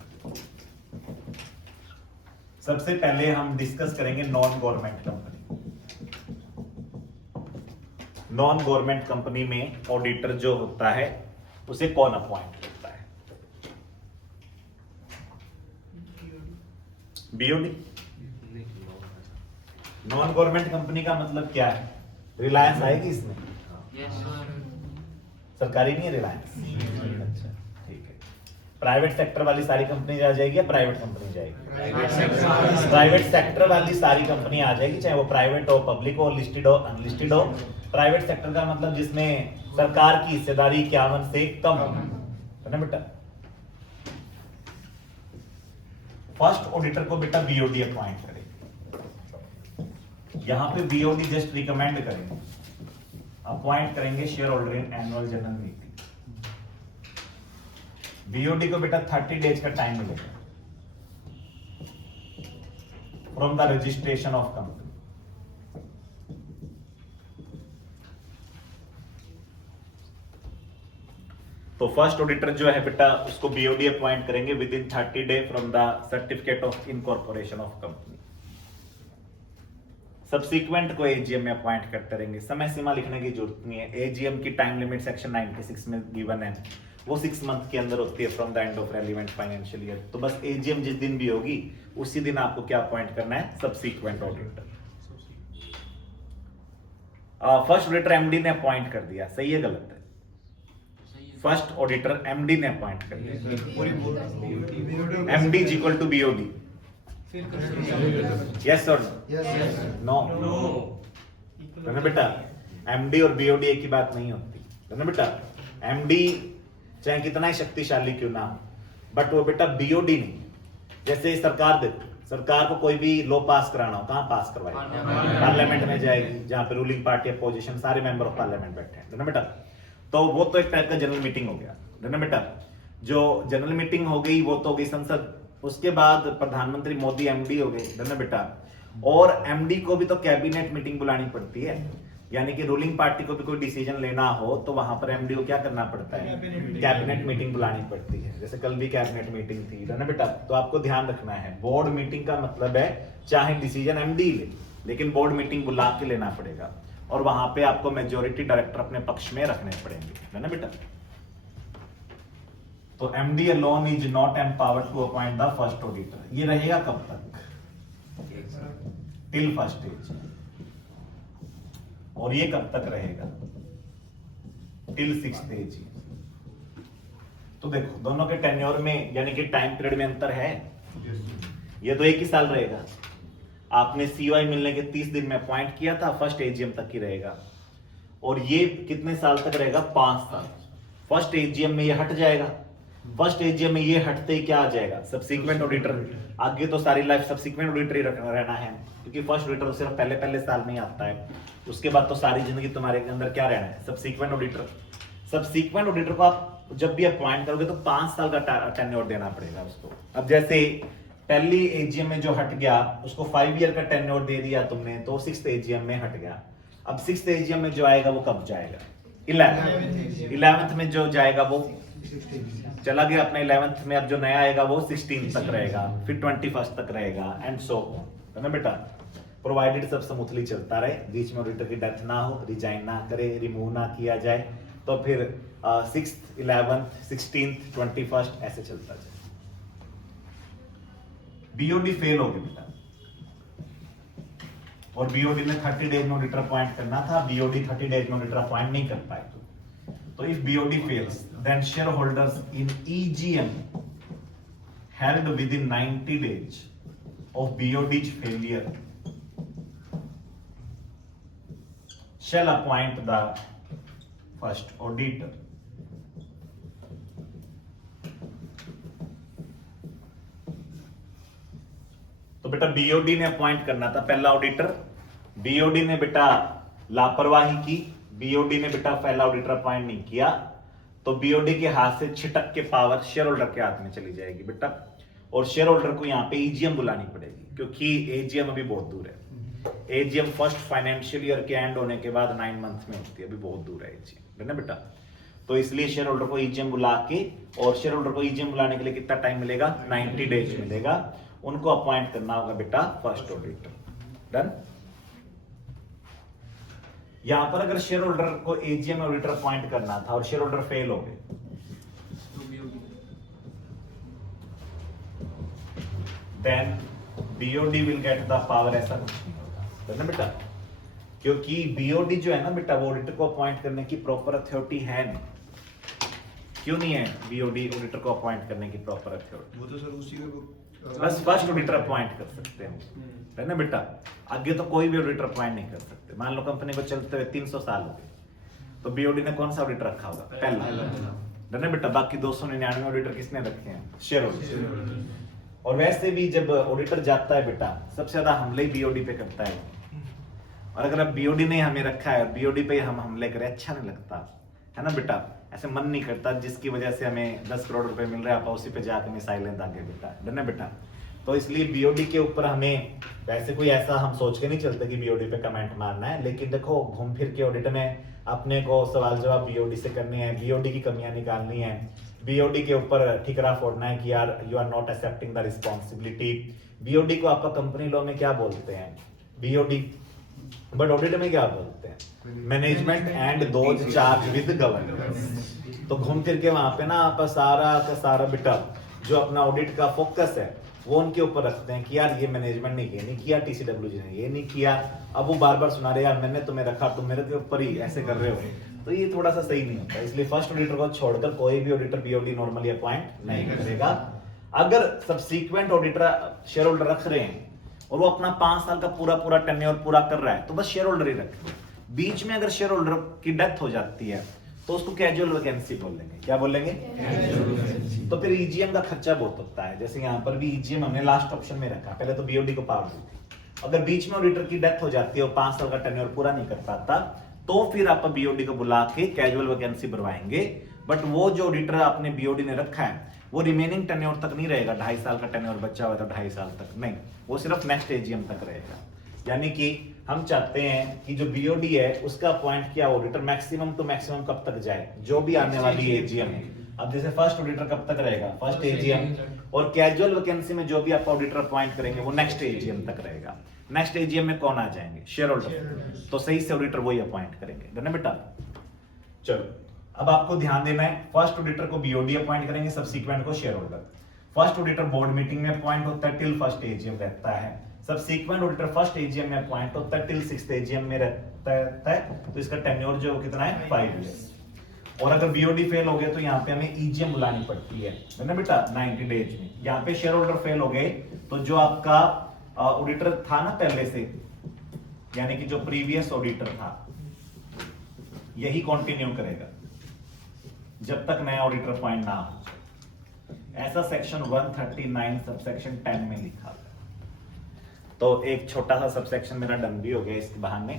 सबसे पहले हम डिस्कस करेंगे non government company. Non government company में ऑडिटर जो होता है उसे कौन अपॉइंट करता है? बीओडी। नॉन गवर्नमेंट कंपनी का मतलब क्या है? रिलायंस आएगी इसमें? सरकारी नहीं है रिलायंस? अच्छा ठीक है। प्राइवेट सेक्टर वाली सारी कंपनी आ जाएगी या प्राइवेट कंपनी जाएगी? प्राइवेट सेक्टर वाली सारी कंपनी आ जाएगी, चाहे वो प्राइवेट हो, पब्लिक हो, लिस्टेड हो, अनलिस्टेड हो। प्राइवेट सेक्टर का मतलब जिसमें सरकार की हिस्सेदारी 51 से कम है ना बेटा। फर्स्ट ऑडिटर को बेटा बीओडी अपॉइंट करेगी। यहां पे बीओडी जस्ट रिकमेंड करेंगे, अपॉइंट करेंगे share holder in annual general meeting. BOD को बेटा 30 डेज का टाइम मिलेगा from the registration of company. तो फर्स्ट ऑडिटर जो है बेटा उसको बीओडी अपॉइंट करेंगे with in 30 day from the certificate of incorporation of company. Subsequent को एजीएम में अपॉइंट करते रहेंगे। समय सीमा लिखने की जरूरत नहीं है। एजीएम की टाइम लिमिट सेक्शन 96 में गिवन है, वो 6 मंथ के अंदर होती है from the end of relevant financial year. तो बस एजीएम जिस दिन भी होगी उसी दिन आपको क्या अपॉइंट करना है, subsequent auditor. First auditor MD ने अपॉइंट कर दिया, सही है गलत है? फर्स्ट ऑडिटर एमडी ने अपॉइंट कर दिया। MD is equal to BOD, yes और नो? नो बेटा, एमडी और बीओडी एक ही बात नहीं होती है ना बेटा। एमडी चाहे कितना ही शक्तिशाली क्यों ना हो, बट वो बेटा बीओडी नहीं। जैसे सरकार देखो, सरकार को कोई भी लॉ पास कराना हो, कहाँ पास करवाएगी? पार्लियामेंट में जाएगी, जहाँ पे रूलिंग पार्टी अपोजिशन सारे मेंबर ऑफ पार्लियामेंट बैठे हैं ना बेटा। तो वो तो एक टाइप का जनरल मीटिंग हो गया ना बेटा। जो जनरल मीटिंग हो गई वो तो हो गई संसद। उसके बाद प्रधानमंत्री मोदी एमडी हो गए ना बेटा। और एमडी को भी तो कैबिनेट मीटिंग बुलानी पड़ती है, यानी कि रूलिंग पार्टी को भी कोई डिसीजन लेना हो तो वहां पर एमडी को क्या करना पड़ता है, कैबिनेट मीटिंग बुलानी पड़ती है। जैसे कल भी कैबिनेट मीटिंग थी ना बेटा। तो आपको ध्यान रखना है, बोर्ड मीटिंग का मतलब है चाहे डिसीजन एमडी ले, लेकिन बोर्ड मीटिंग बुला के लेना पड़ेगा और वहां पे आपको मेजोरिटी डायरेक्टर अपने पक्ष में रखने पड़ेंगे, है ना बेटा। तो MD alone is not empowered to appoint the first auditor. ये रहेगा कब तक? Till first stage. और ये कब तक रहेगा? Till six stage. तो देखो दोनों के टेन्योर में यानी कि टाइम पीरियड में अंतर है। ये तो एक ही साल रहेगा। आपने सीओआई मिलने के 30 दिन में अपॉइंट किया था, फर्स्ट एजीएम तक ही रहेगा। और ये कितने साल तक रहेगा? 5 साल। फर्स्ट एजीएम में ये हट जाएगा। फर्स्ट एजीएम में ये हटते ही क्या आ जाएगा? Subsequent auditor. आगे तो सारी लाइफ सब्सिक्वेंट ऑडिटर ही रहना है, क्योंकि फर्स्ट ऑडिटर सिर्फ पहले साल में ही आता है। उसके बाद तो सारी जिंदगी तुम्हारे अंदर क्या रहना है? Subsequent auditor. सब्सिक्वेंट ऑडिटर को आप जब भी अपॉइंट करोगे तो 5 साल का टेन्योर देना पड़ेगा उसको। अब जैसे पहली एजीएम में जो हट गया उसको 5 ईयर का टेन्योर दे दिया तुमने, तो 6th एजीएम में हट गया। अब 6th एजीएम में जो आएगा वो कब जाएगा? 11th में जो जाएगा वो चला गया अपने 11th में। अब जो नया आएगा वो 16 तक रहेगा, फिर 21 तक रहेगा एंड सो ऑन, है ना बेटा। प्रोवाइडेड सब स्मूथली चलता रहे, बीच में ऑडिटर की डेथ ना हो, रिजाइन ना करे, रिमूव ना किया जाए, तो फिर 6th 11th 16th 21st ऐसे चलता जाए। बीओडी फेल हो गया बेटा, और बीओडी ने 30 डेज में ऑडिटर अपॉइंट करना था, बीओडी 30 डेज में ऑडिटर अपॉइंट नहीं कर पाए। तो if BOD fails, then shareholders in EGM held within 90 days of BOD's failure shall appoint the first auditor. तो बेटा BOD ने अपॉइंट करना था पहला ऑडिटर। BOD ने बेटा लापरवाही की, बीओडी ने बेटा पहला ऑडिटर अपॉइंट नहीं किया, तो बीओडी के हाथ से छिटक के पावर शेयर होल्डर के हाथ में चली जाएगी बेटा। और शेयर होल्डर को यहाँ पे एजीएम बुलानी पड़ेगी, क्योंकि एजीएम अभी बहुत दूर है। एजीएम फर्स्ट फाइनेंशियल ईयर के एंड होने के बाद 9 मंथ में होती है, अभी बहुत दूर है एजीएम, है ना बेटा। तो इसलिए शेयर होल्डर को एजीएम बुला के, और शेयर होल्डर को एजीएम बुलाने के लिए कितना टाइम मिलेगा? 90 डेज मिलेगा। उनको अपॉइंट करना होगा बेटा फर्स्ट ऑडिटर। डन। यहां पर अगर शेयर होल्डर को एजीएम ऑडिटर अपॉइंट करना था और शेयर होल्डर फेल हो गए, then BOD will get the power. ऐसा कुछ नहीं होगा, है ना बेटा, क्योंकि बीओडी जो है ना बेटा, वो ऑडिटर को अपॉइंट करने की प्रॉपर अथॉरिटी है नहीं। क्यों नहीं है बीओडी ऑडिटर को अपॉइंट करने की प्रॉपर अथॉरिटी? वो तो सर उसी में बस फर्स्ट ऑडिटर अपॉइंट कर सकते हैं, है ना बेटा। आगे तो कोई भी ऑडिटर अपॉइंट नहीं कर सकते। मान लो कंपनी को चलते हुए 300 साल हो गए, तो बीओडी ने कौन सा ऑडिटर रखा होगा? पहला, है ना बेटा। बाकी 299 ऑडिटर किसने रखे हैं? Share holder. और वैसे भी जब ऑडिटर जाता है बेटा, सबसे ज्यादा हमले ही बीओडी पे करता है। और अगर अब बीओडी ने हमें रखा है, बीओडी पे हम हमले करें, अच्छा नहीं लगता, है ना बेटा। ऐसे मन नहीं करता, जिसकी वजह से हमें 10 करोड़ रुपए मिल रहे हैं, आप उसी पे जाकर मिसाइलें दागे बेटा, है ना बेटा। तो इसलिए बीओडी के ऊपर हमें वैसे कोई ऐसा हम सोच के नहीं चलते कि बीओडी पे कमेंट मारना है, लेकिन देखो घूम फिर के ऑडिट में अपने को सवाल जवाब बीओडी से करने हैं, बीओडी की कमियां निकालनी है, बीओडी के ऊपर ठिकरा फोड़ना है कि यार you are not accepting the responsibility. BOD को आपका कंपनी लॉ में क्या बोलते हैं? बीओडी बट ऑडिट में क्या बोलते हैं, management and those charge with governance. तो घूम फिर के वहां पे ना आप सारा का सारा बेटा जो अपना ऑडिट का फोकस है वो उनके ऊपर रखते हैं कि यार ये मैनेजमेंट ने ये नहीं किया, टीसीडब्ल्यूजी ने ये नहीं किया। अब वो बार बार सुना रहे यार मैंने तुम्हें रखा, तुम मेरे के ऊपर ही ऐसे कर रहे हो, तो ये थोड़ा सा सही नहीं होता। इसलिए फर्स्ट ऑडिटर को छोड़कर कोई भी ऑडिटर बीओडी नॉर्मली अपॉइंट नहीं करेगा। अगर सब्सीक्वेंट ऑडिटर शेयर होल्डर रख रहे हैं और वो अपना 5 साल का पूरा पूरा टेन्योर पूरा कर रहा है तो बस शेयर होल्डर ही रखें। बीच में अगर शेयर होल्डर की डेथ हो जाती है तो उसको कैजुअल वैकेंसी बोलेंगे। क्या बोलेंगे? तो फिर ईजीएम का खर्चा बहुत होता है। जैसे यहाँ पर भी ईजीएम हमने लास्ट ऑप्शन में रखा, पहले तो बीओडी को पावर दी थी। अगर बीच में ऑडिटर की डेथ हो जाती है और 5 साल का टेन्योर पूरा नहीं कर पाता तो फिर आप बीओडी को बुला के कैजुअल वैकेंसी भरवाएंगे। बट वो जो ऑडिटर आपने बीओडी ने रखा है वो रिमेनिंग टेन्योर तक नहीं रहेगा। 2.5 साल का टेन्योर बचा हुआ है तो 2.5 साल तक नहीं, वो सिर्फ नेक्स्ट एजीएम तक रहेगा। यानी कि हम चाहते हैं कि जो बीओडी है उसका अपॉइंट किया ऑडिटर मैक्सिमम टू मैक्सिमम कब तक जाए, जो भी आने वाली एजीएम है। अब जैसे फर्स्ट ऑडिटर कब तक रहेगा, फर्स्ट एजीएम, और कैजुअल वैकेंसी में जो भी आप ऑडिटर अपॉइंट करेंगे वो नेक्स्ट एजीएम तक रहेगा। नेक्स्ट एजीएम में कौन आ जाएंगे? Share holder. तो सही से ऑडिटर वही अपॉइंट करेंगे, डन है बेटा? चलो अब आपको ध्यान देना है, फर्स्ट ऑडिटर को बीओडी अपॉइंट करेंगे, सबसीक्वेंट को share holder. First auditor board meeting में अपॉइंट होता है टिल फर्स्ट एजीएम रहता है। सबसीक्वेंट ऑडिटर फर्स्ट एजीएम में अपॉइंट होता है टिल 6th एजीएम में रहता है। तो इसका टेन्योर जो कितना है 5 इयर्स। और अगर बीओडी फेल हो गए तो यहाँ पे हमें ईजीएम बुलानी पड़ती है ना बेटा 90 डेज में। यहाँ पे शेयर होल्डर फेल हो गए तो जो आपका ऑडिटर था ना पहले से, यानी कि जो प्रीवियस ऑडिटर था यही कंटिन्यू करेगा जब तक नया ऑडिटर अपॉइंट ना हो। ऐसा सेक्शन 139 सबसेक्शन 10 में लिखा है। तो एक छोटा सा सबसेक्शन मेरा डन भी हो गया इसके बहाने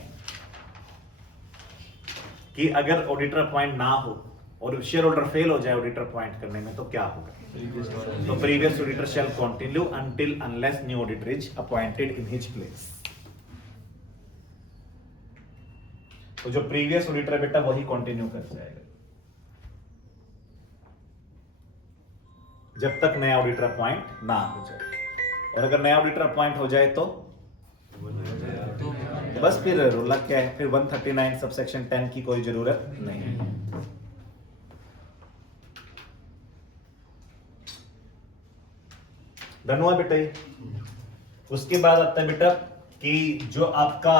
कि अगर ऑडिटर अपॉइंट ना हो और शेयर होल्डर फेल हो जाए ऑडिटर अपॉइंट करने में तो क्या होगा? तो previous auditor shall continue until unless new auditor is appointed in his place. तो जो प्रीवियस ऑडिटर है बेटा वही कंटिन्यू कर जाएगा जब तक नया ऑडिटर अपॉइंट ना हो जाए। और अगर नया ऑडिटर अपॉइंट हो जाए तो बस फिर रोला क्या है, फिर 139 सबसेक्शन 10 की कोई जरूरत नहीं। डन हुआ बेटा ये? उसके बाद आता है बेटा कि जो आपका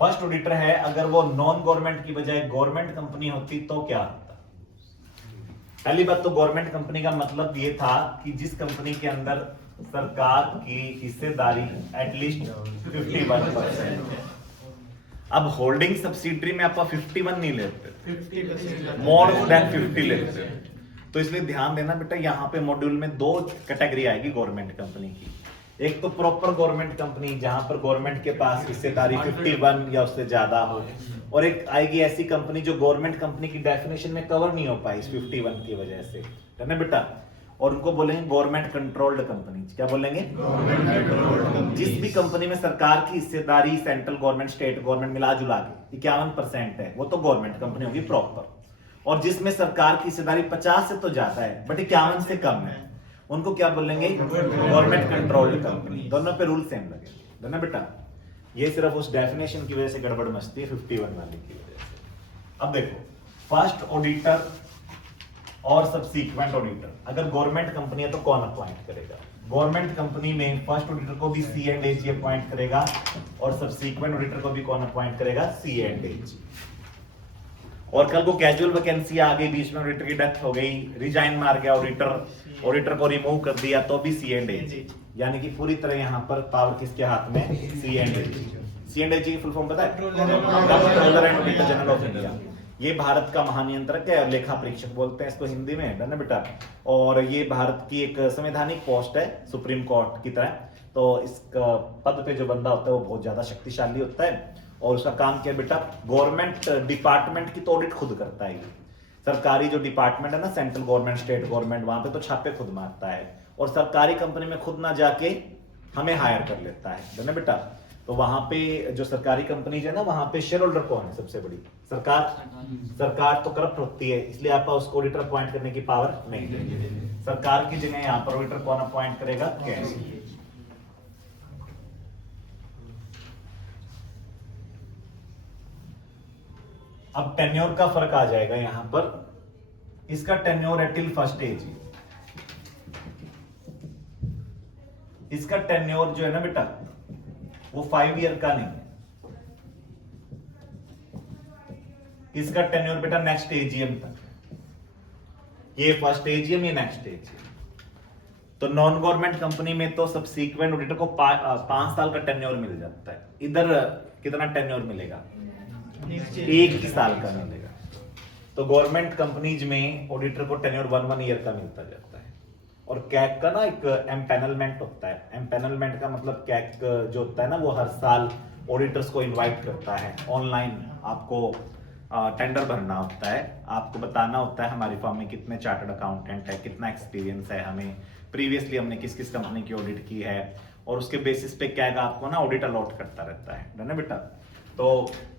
फर्स्ट ऑडिटर है अगर वो नॉन गवर्नमेंट की बजाय गवर्नमेंट कंपनी होती तो क्या होता? पहली बात तो गवर्नमेंट कंपनी का मतलब ये था कि जिस कंपनी के अंदर सरकार की हिस्सेदारी एटलीस्ट 51%। अब होल्डिंग सब्सिडरी में आप 51 नहीं लेते, 50% मोर देन 50 लेते। तो इसलिए ध्यान देना बेटा, यहाँ पे मॉड्यूल में 2 कैटेगरी आएगी गवर्नमेंट कंपनी की। एक तो प्रॉपर गवर्नमेंट कंपनी जहां पर गवर्नमेंट के पास हिस्सेदारी 51 या उससे ज्यादा हो, और एक आएगी ऐसी कंपनी जो गवर्नमेंट कंपनी की डेफिनेशन में कवर नहीं हो पाई इस 51 की वजह से, है ना बेटा? और उनको बोलेंगे गवर्नमेंट कंट्रोल्ड कंपनी। क्या बोलेंगे? जिस भी कंपनी में सरकार की हिस्सेदारी सेंट्रल गवर्नमेंट स्टेट गवर्नमेंट मिला जुला के 51% है वो तो गवर्नमेंट कंपनी होगी प्रॉपर। और जिसमें सरकार की हिस्सेदारी 50 से तो ज्यादा है बट 51 से कम है उनको क्या बोलेंगे? Government controlled company. दोनों पे रूल सेम लगेंगे, है ना बेटा? ये सिर्फ उस डेफिनेशन की वजह से गड़बड़ मचती है 51 वाली की वजह से। अब देखो, फर्स्ट ऑडिटर और सबसीक्वेंट ऑडिटर अगर गवर्नमेंट कंपनी है तो कौन अपॉइंट करेगा? गवर्नमेंट कंपनी में फर्स्ट ऑडिटर को भी C&AG अपॉइंट करेगा और सबसीक्वेंट ऑडिटर को भी कौन अपॉइंट करेगा? C&AG। और कल को कैजुअल वैकेंसी आ गई, बीच में ऑडिटर की डेथ हो गई, रिजाइन मार गया ऑडिटर को रिमूव कर दिया तो भी C&AG। यानी कि पूरी तरह यहाँ पर पावर किसके हाथ में? C&AG। C&AG की फुल फॉर्म पता है? Controller and auditor general of India. ये भारत का महानियंत्रक है, लेखा परीक्षक बोलते हैं इसको हिंदी में, है ना बेटा? और ये भारत की एक संवैधानिक पोस्ट है सुप्रीम कोर्ट की तरह। तो इस पद पे जो बंदा होता है वो बहुत ज्यादा शक्तिशाली होता है और उसका काम क्या है बेटा? गवर्नमेंट डिपार्टमेंट की तो ऑडिट खुद करता है। सरकारी जो डिपार्टमेंट है ना, सेंट्रल गवर्नमेंट स्टेट गवर्नमेंट, वहां पे तो छापे खुद मारता है और सरकारी कंपनी में खुद ना जाके हमें हायर कर लेता है ना बेटा? तो वहां पे जो सरकारी कंपनीज है ना, वहां पे शेयर होल्डर कौन है? सबसे बड़ी सरकार तो करप्ट होती है, इसलिए आप उसको ऑडिटर अपॉइंट करने की पावर नहीं देंगे। सरकार की जगह यहाँ पर ऑडिटर कौन अपॉइंट करेगा? कैश। अब टेन्योर का फर्क आ जाएगा यहां पर, इसका टेन्योर है टिल फर्स्ट एज, इसका टेन्योर जो है ना बेटा वो 5 ईयर का नहीं है, इसका टेन्योर बेटा नेक्स्ट एजीएम तक, ये फर्स्ट एजीएम, ये नेक्स्ट एजीएम। तो नॉन गवर्नमेंट कंपनी में तो सब्सीक्वेंट ऑडिटर को 5 साल का टेन्योर मिल जाता है, इधर कितना टेन्योर मिलेगा, 1 साल का मिलेगा। तो गवर्नमेंट कंपनीज में ऑडिटर को टेन्योर 1 ईयर का मिलता जाता है। और कैग का ना एक एम्पैनलमेंट होता है, एम्पैनलमेंट का मतलब कैग जो होता है ना वो हर साल ऑडिटर्स को इनवाइट करता है, ऑनलाइन आपको टेंडर भरना होता है, आपको बताना होता है हमारी फर्म में कितने चार्टर्ड अकाउंटेंट है, कितना एक्सपीरियंस है हमें, प्रीवियसली हमने किस किस कंपनी की ऑडिट की है, और उसके बेसिस पे कैग आपको ना ऑडिट अलॉट करता रहता है ना बेटा। तो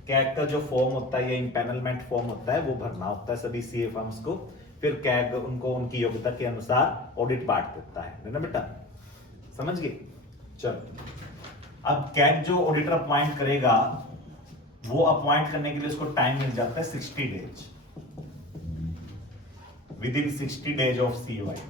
कैग का जो फॉर्म होता है, ये इम्पैनलमेंट फॉर्म होता है, वो भरना होता है सभी सीए फर्म्स को, फिर कैग उनको उनकी योग्यता के अनुसार ऑडिट बांट देता है ना बेटा, समझ गए। चलो अब कैग जो ऑडिटर अपॉइंट करेगा, वो अपॉइंट करने के लिए उसको टाइम मिल जाता है 60 days, with in 60 days of CY.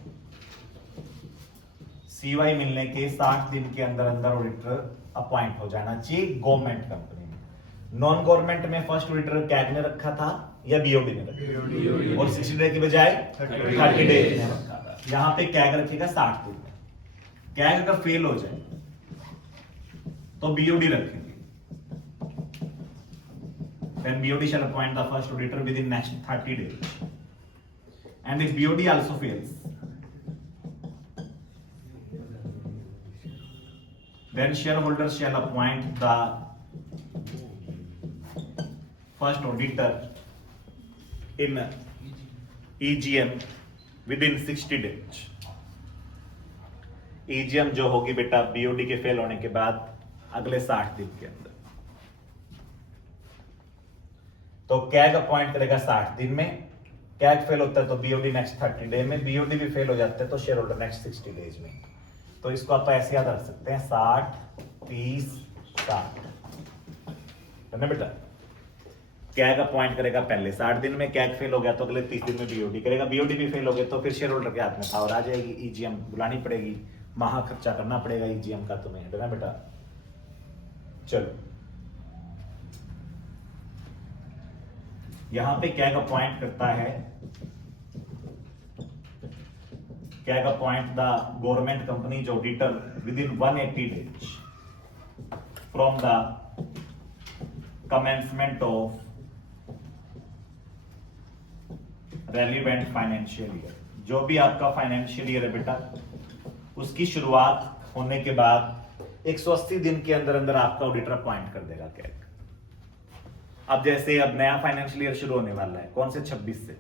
CY मिलने के 60 दिन के अंदर अंदर ऑडिटर अपॉइंट हो जाना चाहिए गवर्नमेंट कंपनी में। नॉन गवर्नमेंट में फर्स्ट ऑडिटर कैग ने रखा था या बीओडी ने रखा, और 60 डे की बजाय 30 डेज ने रखा था। यहां पे कैग रखेगा 60 दिन में, कैग अगर फेल हो जाए तो बीओडी रखेंगे, then BOD shall appoint the first auditor within next 30 days, and if BOD also fails, then shareholders shall appoint the first auditor in EGM within 60 days। EGM जो होगी बेटा BOD के फेल होने के बाद अगले 60 दिन के अंदर। तो कैग अपॉइंट करेगा 60 दिन में, कैग फेल होता है तो बीओडी नेक्स्ट 30 डे में, बीओडी भी फेल हो जाता है तो शेयर होल्डर नेक्स्ट 60 डेज में। तो इसको आप ऐसे याद रख सकते हैं 60 30 60 है ना बेटा। कैग अपॉइंट करेगा पहले 60 दिन में, कैग फेल हो गया तो अगले 30 दिन में बीओडी करेगा, बीओडी भी फेल हो गया तो फिर शेयर होल्डर के हाथ में पावर आ जाएगी, ईजीएम बुलानी पड़ेगी, महा खर्चा करना पड़ेगा ईजीएम का तुम्हें, है ना बेटा। चलो यहां पे कैग अपॉइंट करता है, CAG appoint the government companies auditor within 180 days from the commencement of relevant financial year. जो भी आपका फाइनेंशियल ईयर है बेटा, उसकी शुरुआत होने के बाद 180 दिन के अंदर अंदर आपका ऑडिटर अपॉइंट कर देगा कैग। अब जैसे अब नया फाइनेंशियल ईयर शुरू होने वाला है, कौन से 26 से,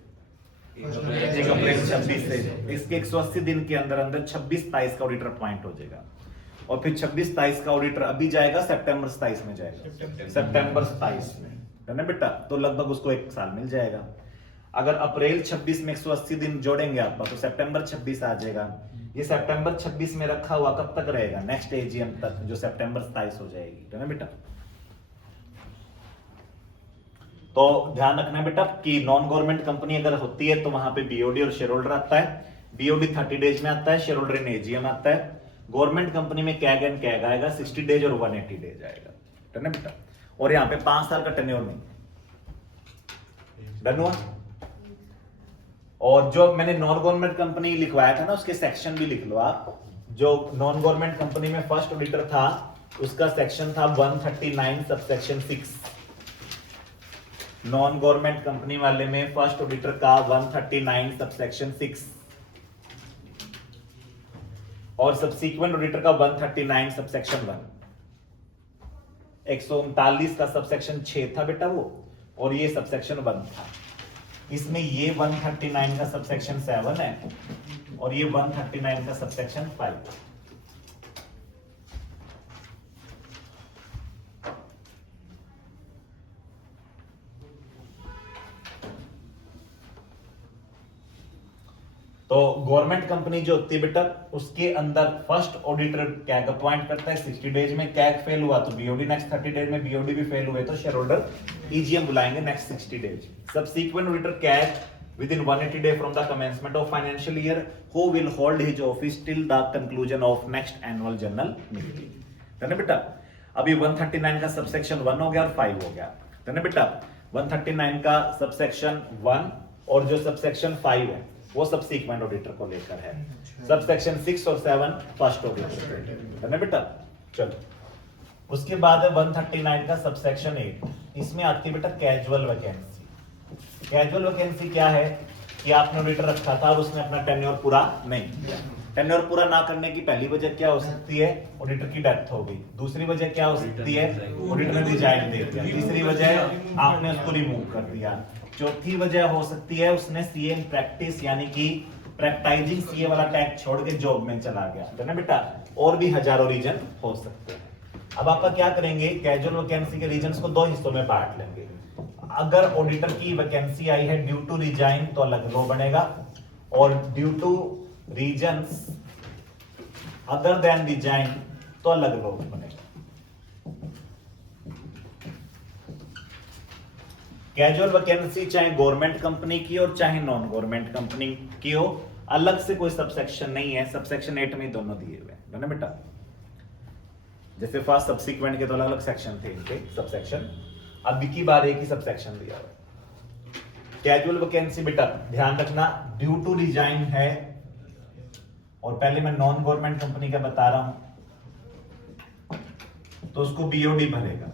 1 अप्रैल 26 से, इसके 180 दिन के अंदर अंदर 26-27 का ऑडिटर अपॉइंट हो जाएगा, और फिर 26-27 का ऑडिटर अभी जाएगा सितंबर 27 में जाएगा, सितंबर 27 में, है ना बेटा। तो लगभग उसको 1 साल मिल जाएगा। अगर अप्रैल 26 में 180 दिन जोड़ेंगे आपका तो सितंबर 26 आ जाएगा। ये सितंबर 26 में रखा हुआ कब तक रहेगा, नेक्स्ट एजीएम तक, जो सितंबर 27 हो जाएगी, है ना बेटा। तो ध्यान रखना बेटा कि नॉन गवर्नमेंट कंपनी अगर होती है तो वहां पे बीओडी और शेयर होल्डर आता है, बीओडी 30 डेज में आता है, शेयर होल्डर इन एजीएम आता है। गवर्नमेंट कंपनी में कैग एंड कैग आएगा 60 डेज और 180 डेज आएगा, है ना बेटा। और यहाँ पे 5 साल का टेन्योर नहीं, डन हुआ। और जो मैंने नॉन गवर्नमेंट कंपनी लिखवाया था ना, उसके सेक्शन भी लिख लो आप। जो नॉन गवर्नमेंट कंपनी में फर्स्ट ऑडिटर था उसका सेक्शन था 139 सबसेक्शन 6। नॉन गवर्नमेंट कंपनी वाले में फर्स्ट ऑडिटर का 139 सबसेक्शन 6 और सब्सीक्वेंट ऑडिटर का 139 सबसेक्शन 1। 139 का सबसेक्शन 6 था बेटा वो, और ये सबसेक्शन 1 था। इसमें ये 139 का सबसेक्शन 7 है और ये 139 का सबसेक्शन 5। तो गवर्नमेंट कंपनी जो होती है बेटा, उसके अंदर फर्स्ट ऑडिटर कैग अपॉइंट करता है 60 डेज में। कैग फेल हुआ तो बीओडी नेक्स्ट 30 डेज में, बीओडी भी फेल हुए तो शेयर होल्डर ईजीएम बुलाएंगे next 60 days. Subsequent auditor CAG within 180 days from the commencement of financial year who will hold his office till the conclusion of next annual general meeting। है ना बेटा। अभी 139 का सबसेक्शन 1 हो गया और 5 हो गया, है ना बेटा। 139 का सबसेक्शन 1 और जो सबसेक्शन 5 है वो सबसीक्वेंट ऑडिटर को लेकर है। सबसेक्शन 6 और 7 फर्स्ट ऑडिटर, है ना बेटा। चलो उसके बाद है 139 का सबसेक्शन 8, इसमें आती है बेटा कैजुअल वैकेंसी। कैजुअल वैकेंसी क्या है कि आपने ऑडिटर रखा था और उसने अपना टेन्योर पूरा नहीं किया। टेन्योर पूरा ना करने की पहली वजह क्या हो सकती है, ऑडिटर की डेथ हो गई। दूसरी वजह क्या हो सकती है, ऑडिटर ने रिजाइन दे दिया। तीसरी वजह आपने उसको रिमूव कर दिया। चौथी वजह हो सकती है उसने सीए इन प्रैक्टिस यानी कि प्रैक्टाइजिंग सीए वाला टैग छोड़ के जॉब में चला गया, है ना बेटा। और भी हजारों रीजन हो सकते हैं। अब आपका क्या करेंगे, कैजुअल वैकेंसी के रीजंस को दो हिस्सों में बांट लेंगे। अगर ऑडिटर की वैकेंसी आई है ड्यू टू रिजाइन तो अलग रो बनेगा, और due two reasons other than resign तो अलग रो बनेगा। कैजुअल वैकेंसी चाहे गवर्नमेंट कंपनी की और चाहे नॉन गवर्नमेंट कंपनी की हो, अलग से कोई सबसेक्शन नहीं है। सबसेक्शन 8 में दोनों दिए हुए हैं, है ना बेटा। जैसे फर्स्ट सबसीक्वेंट के तो अलग अलग सेक्शन थे इनके सबसेक्शन, अब की बार एक ही सबसेक्शन दिया हुआ है। कैजुअल वैकेंसी बेटा ध्यान रखना ड्यू टू रिजाइन है, और पहले मैं नॉन गवर्नमेंट कंपनी का बता रहा हूं, तो उसको बीओडी भरेगा।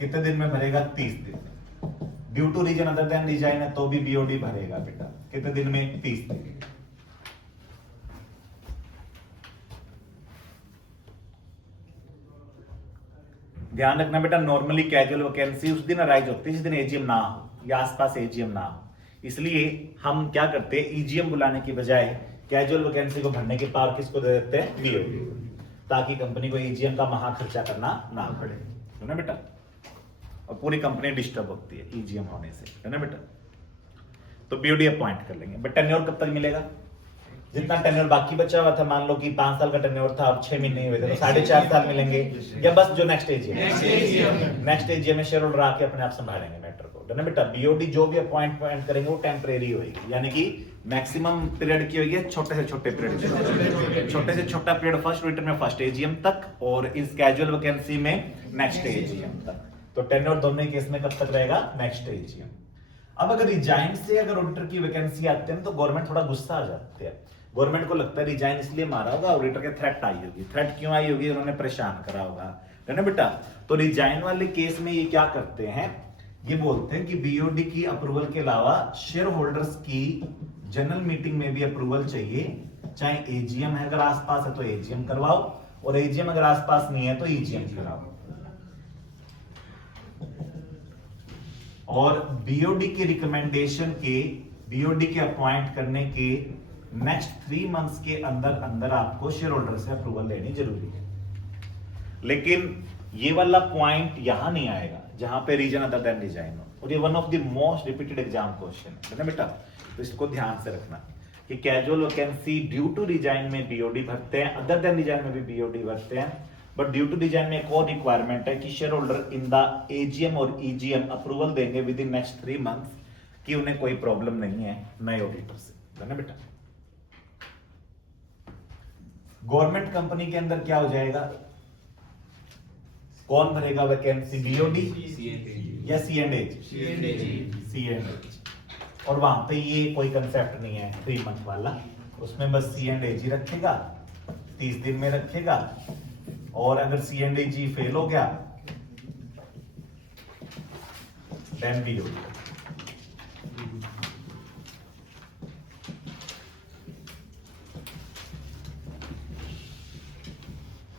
कितने दिन में भरेगा, 30 दिन में। Due to reason other than resign है तो भी बीओडी भरेगा बेटा, कितने दिन में, 30 दिन। ध्यान रखना बेटा नॉर्मली कैजुअल वैकेंसी उस दिन अराइज होती है जिस दिन एजीएम ना हो या आसपास एजीएम ना हो। इसलिए हम क्या करते हैं, ईजीएम बुलाने की बजाय कैजुअल वैकेंसी को भरने के पावर किसको दे देते हैं, बीओडी, ताकि कंपनी को ईजीएम का महा खर्चा करना ना पड़े, है ना बेटा। और पूरी कंपनी डिस्टर्ब होती है ईजीएम होने से, है ना बेटा। तो बीओडी अपॉइंट कर लेंगे। बट टेन्योर कब तक मिलेगा, जितना टेन्योर बाकी बचा हुआ था, मान लो कि 5 साल का टेन्योर था और 6 महीने हुए थे, तो 4.5 साल मिलेंगे, या बस जो नेक्स्ट एजीएम में शेयर होल्डर आके अपने आप संभालेंगे मैटर को, है ना बेटा। बीओडी जो भी अपॉइंटमेंट करेंगे वो टेम्परेरी होगी, यानी कि मैक्सिमम पीरियड की होगी छोटे से छोटे पीरियड, छोटे से छोटा पीरियड फर्स्ट ऑडिटर में फर्स्ट एजीएम तक, और इस कैजुअल वैकेंसी में नेक्स्ट एजीएम तक। तो टेन्योर दोनों ही केस में कब तक रहेगा, नेक्स्ट एजीएम। अब अगर रिजाइन से अगर ऑडिटर की वैकेंसी आती है तो गवर्नमेंट थोड़ा गुस्सा आ जाती है। गवर्नमेंट को लगता है रिजाइन इसलिए मारा होगा, ऑडिटर के थ्रेट आई होगी। थ्रेट क्यों आई होगी, उन्होंने परेशान करा होगा, है ना बेटा। तो रिजाइन वाले केस में ये क्या करते हैं, ये बोलते हैं कि बीओडी की अप्रूवल के अलावा शेयर होल्डर्स की जनरल मीटिंग में भी अप्रूवल चाहिए। चाहे एजीएम है अगर आसपास है तो एजीएम करवाओ, और एजीएम अगर आसपास नहीं है तो ईजीएम कराओ। और बीओडी के रिकमेंडेशन के, बीओडी के अपॉइंट करने के नेक्स्ट 3 मंथ्स के अंदर अंदर आपको शेयर होल्डर से अप्रूवल लेनी जरूरी है। लेकिन ये वाला पॉइंट यहां नहीं आएगा जहां पे रीजन अदर देन रिजाइन हो, और ये one of the most repeated exam question है ना बेटा। तो इसको ध्यान से रखना कि casual vacancy due to resign में बीओडी भरते हैं, अदर देन रिजाइन में भी बीओडी भरते हैं। बट ड्यू टू रिजाइन में एक और रिक्वायरमेंट है कि share holder in the AGM और ईजीएम अप्रूवल देंगे विद इन नेक्स्ट 3 मंथ्स कि उन्हें कोई प्रॉब्लम नहीं है नए ऑडिटर से, है ना बेटा। गवर्नमेंट कंपनी के अंदर क्या हो जाएगा, कौन भरेगा वैकेंसी, बीओडी या सी एंड एज, और वहां पे ये कोई कंसेप्ट नहीं है 3 मंथ वाला, उसमें बस सी एंड एज ही रखेगा, 30 दिन में रखेगा। और अगर सी एंड एज फेल हो गया देन बीओडी।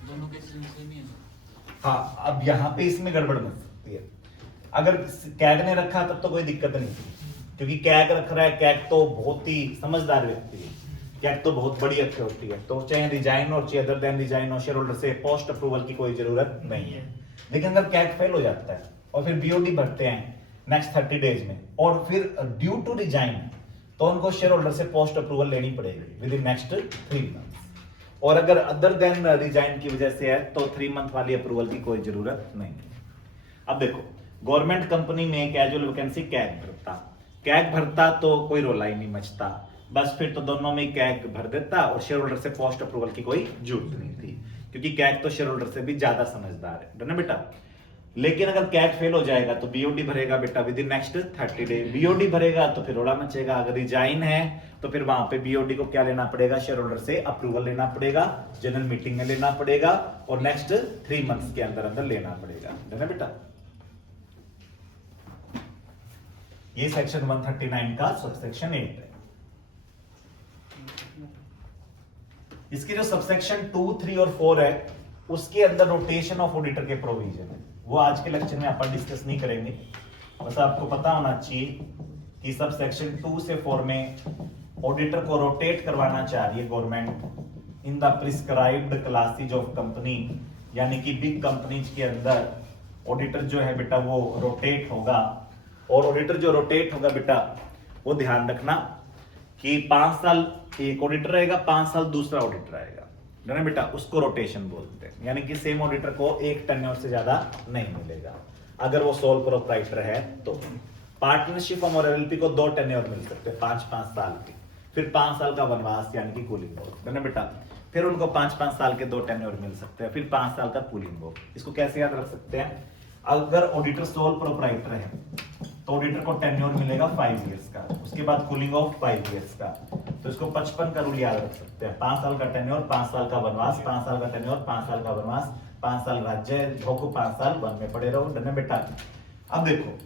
दोनों के सेम ही है। हाँ, अब यहाँ पे इसमें गड़बड़ मच सकती है। अगर कैग ने रखा तब तो कोई दिक्कत नहीं, क्योंकि कैग रख रहा है, कैग तो बहुत ही समझदार व्यक्ति है, कैग तो बहुत बड़ी अथॉरिटी है, तो चाहे रिजाइन और चाहे अदर देन रिजाइन और शेयर होल्डर से पोस्ट अप्रूवल की कोई जरूरत नहीं है। लेकिन अगर कैग फेल हो जाता है और फिर बीओडी भरते हैं नेक्स्ट 30 डेज में, और फिर ड्यू टू रिजाइन तो उनको शेयर होल्डर से पोस्ट अप्रूवल लेनी पड़ेगी विद इन नेक्स्ट 3 मंथ। और अगर अदर देन रिजाइन की वजह से है तो 3 मंथ वाली अप्रूवल की कोई जरूरत नहीं है। अब देखो, गवर्नमेंट कंपनी में कैजुअल वैकेंसी कैग भरता तो कोई रोला ही नहीं मचता, बस फिर तो दोनों में कैग भर देता और शेयर होल्डर से पोस्ट अप्रूवल की कोई जरूरत नहीं थी, क्योंकि कैग तो शेयर होल्डर से भी ज्यादा समझदार है ना बेटा। लेकिन अगर कैग फेल हो जाएगा तो बीओडी भरेगा बेटा with in next 30 day. BOD भरेगा तो फिर रोड़ा मचेगा। अगर रिजाइन है तो फिर वहां पे बीओडी को क्या लेना पड़ेगा, शेयर होल्डर से अप्रूवल लेना पड़ेगा, जनरल मीटिंग में लेना पड़ेगा और नेक्स्ट 3 मंथ्स के अंदर अंदर लेना पड़ेगा, है ना बेटा। ये सेक्शन 139 का सबसेक्शन 8 है। इसके जो सबसेक्शन 2, 3 और 4 है उसके अंदर रोटेशन ऑफ ऑडिटर के प्रोविजन है, वो आज के लेक्चर में अपन डिस्कस नहीं करेंगे। बस आपको पता होना चाहिए कि सबसेक्शन 2 से 4 में ऑडिटर को रोटेट करवाना चाह रही है government in the prescribed classes of company, यानी कि बिग कंपनीज के अंदर ऑडिटर जो है बेटा वो रोटेट होगा। और ऑडिटर जो रोटेट होगा बेटा वो ध्यान रखना कि 5 साल एक ऑडिटर रहेगा, 5 साल दूसरा ऑडिटर रहेगा, ना बेटा, उसको रोटेशन बोलते हैं। यानी कि सेम ऑडिटर को एक टेन्योर से ज्यादा नहीं मिलेगा अगर वो सोल प्रोप्राइटर है तो। पार्टनरशिप और एलएलपी को 2 टेन्योर मिल सकते हैं 5-5 साल के, फिर 5 साल का वनवास यानी कि कूलिंग ऑफ, है ना बेटा। फिर उनको 5-5 साल के 2 टेन्योर मिल सकते हैं, फिर 5 साल का कूलिंग ऑफ। इसको कैसे याद रख सकते हैं, अगर ऑडिटर सोल प्रोप्राइटर है तो ऑडिटर को टेन्योर मिलेगा 5 इयर्स का, उसके बाद कूलिंग ऑफ 5 इयर्स का। तो इसको 55 का रूल याद रख सकते हैं, 5 साल का टेन्योर, 5 साल का वनवास, 5 साल का टेन्योर, 5 साल का वनवास, 5 साल राज्य भोगो, 5 साल वन में पड़े रहो, डरने बेटा। अब देखो,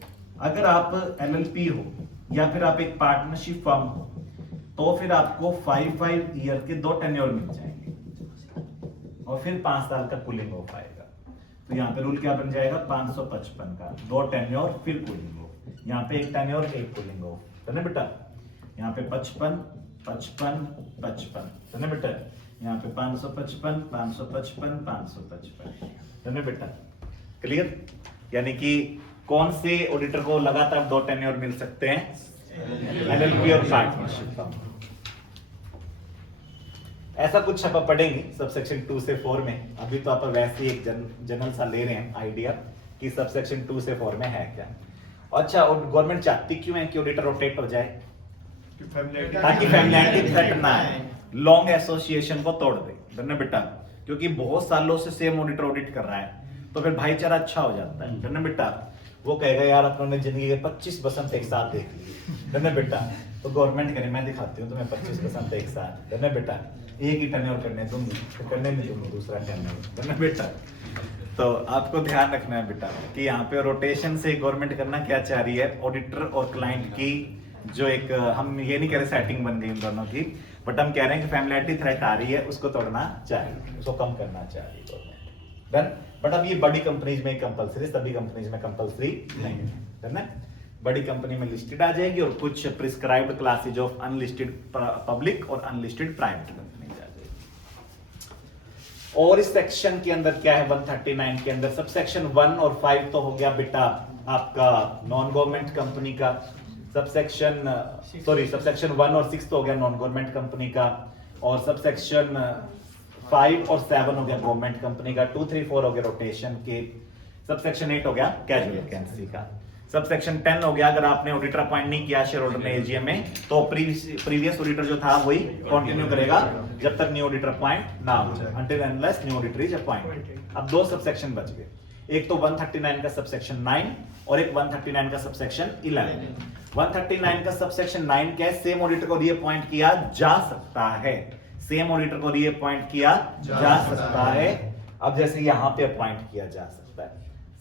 अगर आप एलएलपी हो या फिर आप एक पार्टनरशिप फर्म हो तो फिर आपको 5 ईयर के 2 टेन्योर मिल जाएंगे और फिर 5 साल का कूलिंग ऑफ आएगा। तो यहाँ पे रूल क्या बन जाएगा, 555 का 2 टेन्योर फिर कूलिंग ऑफ, यहाँ पे एक टेन्योर एक कूलिंग ऑफ, है ना बेटा। यहाँ पे 55 55 55, है ना बेटा। यहाँ पे 555 555 555, है ना बेटा। क्लियर, यानी कि कौन से ऑडिटर को लगातार 2 टेन्योर मिल सकते हैं, एलएलपी और पार्टनरशिप। ऐसा कुछ आप पढ़ेंगे सबसेक्शन 2 से 4 में। अभी तो आप वैसे एक जनरल सा ले रहे हैं आइडिया कि सबसेक्शन 2 से 4 में है क्या। अच्छा, और गवर्नमेंट चाहती क्यों है कि ऑडिटर रोटेट हो जाए, ताकि फैमिलियरिटी थ्रेट ना है, लॉन्ग एसोसिएशन को तोड़ दे, ना बेटा। क्योंकि बहुत सालों से सेम ऑडिटर ऑडिट कर रहा है तो फिर भाईचारा अच्छा हो जाता है, ना बेटा। वो कहेगा यार अपने जिंदगी के 25 बसंत एक साथ देख लिए, ना बेटा। तो गवर्नमेंट करे मैं दिखाती हूँ तुम्हें 25 बसंत एक साथ, ना बेटा। एक ही टेन्योर करने दूंगी तो करने नहीं दूंगी दूसरा टेन्योर, ना बेटा। तो आपको ध्यान रखना है बेटा कि यहाँ पे रोटेशन से गवर्नमेंट करना क्या चाह रही है, ऑडिटर और क्लाइंट की जो एक, हम ये नहीं कह रहे सेटिंग बन गई इन दोनों की, बट हम कह रहे हैं कि फैमिलियरिटी थ्रेट आ रही है, उसको तोड़ना चाहिए, उसको कम करना चाहिए गवर्नमेंट। डन। बट अब ये बड़ी कंपनीज में कंपलसरी, सभी कंपनीज में कंपलसरी नहीं है ना। बड़ी कंपनी में लिस्टेड आ जाएगी और कुछ prescribed classes of unlisted public और अनलिस्टेड प्राइवेट कंपनी आ जाएगी। और इस सेक्शन के अंदर क्या है, 139 के अंदर सबसेक्शन 1 और 5 तो हो गया बेटा आपका नॉन गवर्नमेंट कंपनी का, सबसेक्शन 1 और 6 तो हो गया नॉन गवर्नमेंट कंपनी का, और सबसेक्शन 5 और 7 हो गया गवर्नमेंट कंपनी का, 2, 3, 4 हो गया रोटेशन के, सबसेक्शन 8 हो गया कैजुअल वैकेंसी का, सबसेक्शन 10 हो गया अगर आपने ऑडिटर अपॉइंट नहीं किया शेयर होल्डर ने एजीएम में तो प्रीवियस ऑडिटर जो था वही कंटिन्यू करेगा जब तक न्यू ऑडिटर अपॉइंट ना हो, until unless new auditor is appointed. अब 2 सबसेक्शन बच गए, एक तो 139 का सबसेक्शन 9 और एक 139 का सबसेक्शन 11। 139 का सबसेक्शन 9 क्या है, सेम ऑडिटर को रीअपॉइंट किया जा सकता है, सेम ऑडिटर को रीअपॉइंट किया जा सकता है। अब जैसे यहां पे अपॉइंट किया जा सकता है,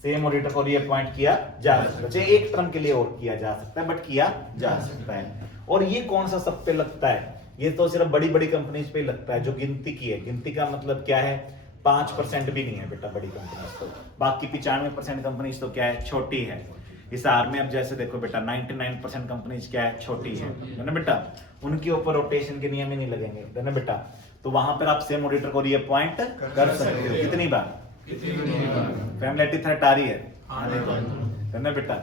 सेम ऑडिटर को रीअपॉइंट किया जा सकता है, एक टर्म के लिए और किया जा सकता है बट किया जा सकता है। और ये कौन सा सब पे लगता है, ये तो सिर्फ बड़ी बड़ी कंपनीज पे लगता है जो गिनती की है। गिनती का मतलब क्या है, 5% भी नहीं है बेटा बड़ी कंपनीज तो, बाकी 95% कंपनीज तो क्या है, छोटी है। इस आर में अब जैसे देखो बेटा 99% कंपनीज क्या है, छोटी है ना बेटा, उनके ऊपर रोटेशन के नियम ही नहीं लगेंगे, है ना बेटा। तो वहां पर आप सेम ऑडिटर को रीअपॉइंट कर सकते हो, कितनी बार, फैमिलियरिटी थ्रेट आ रही है ना बेटा।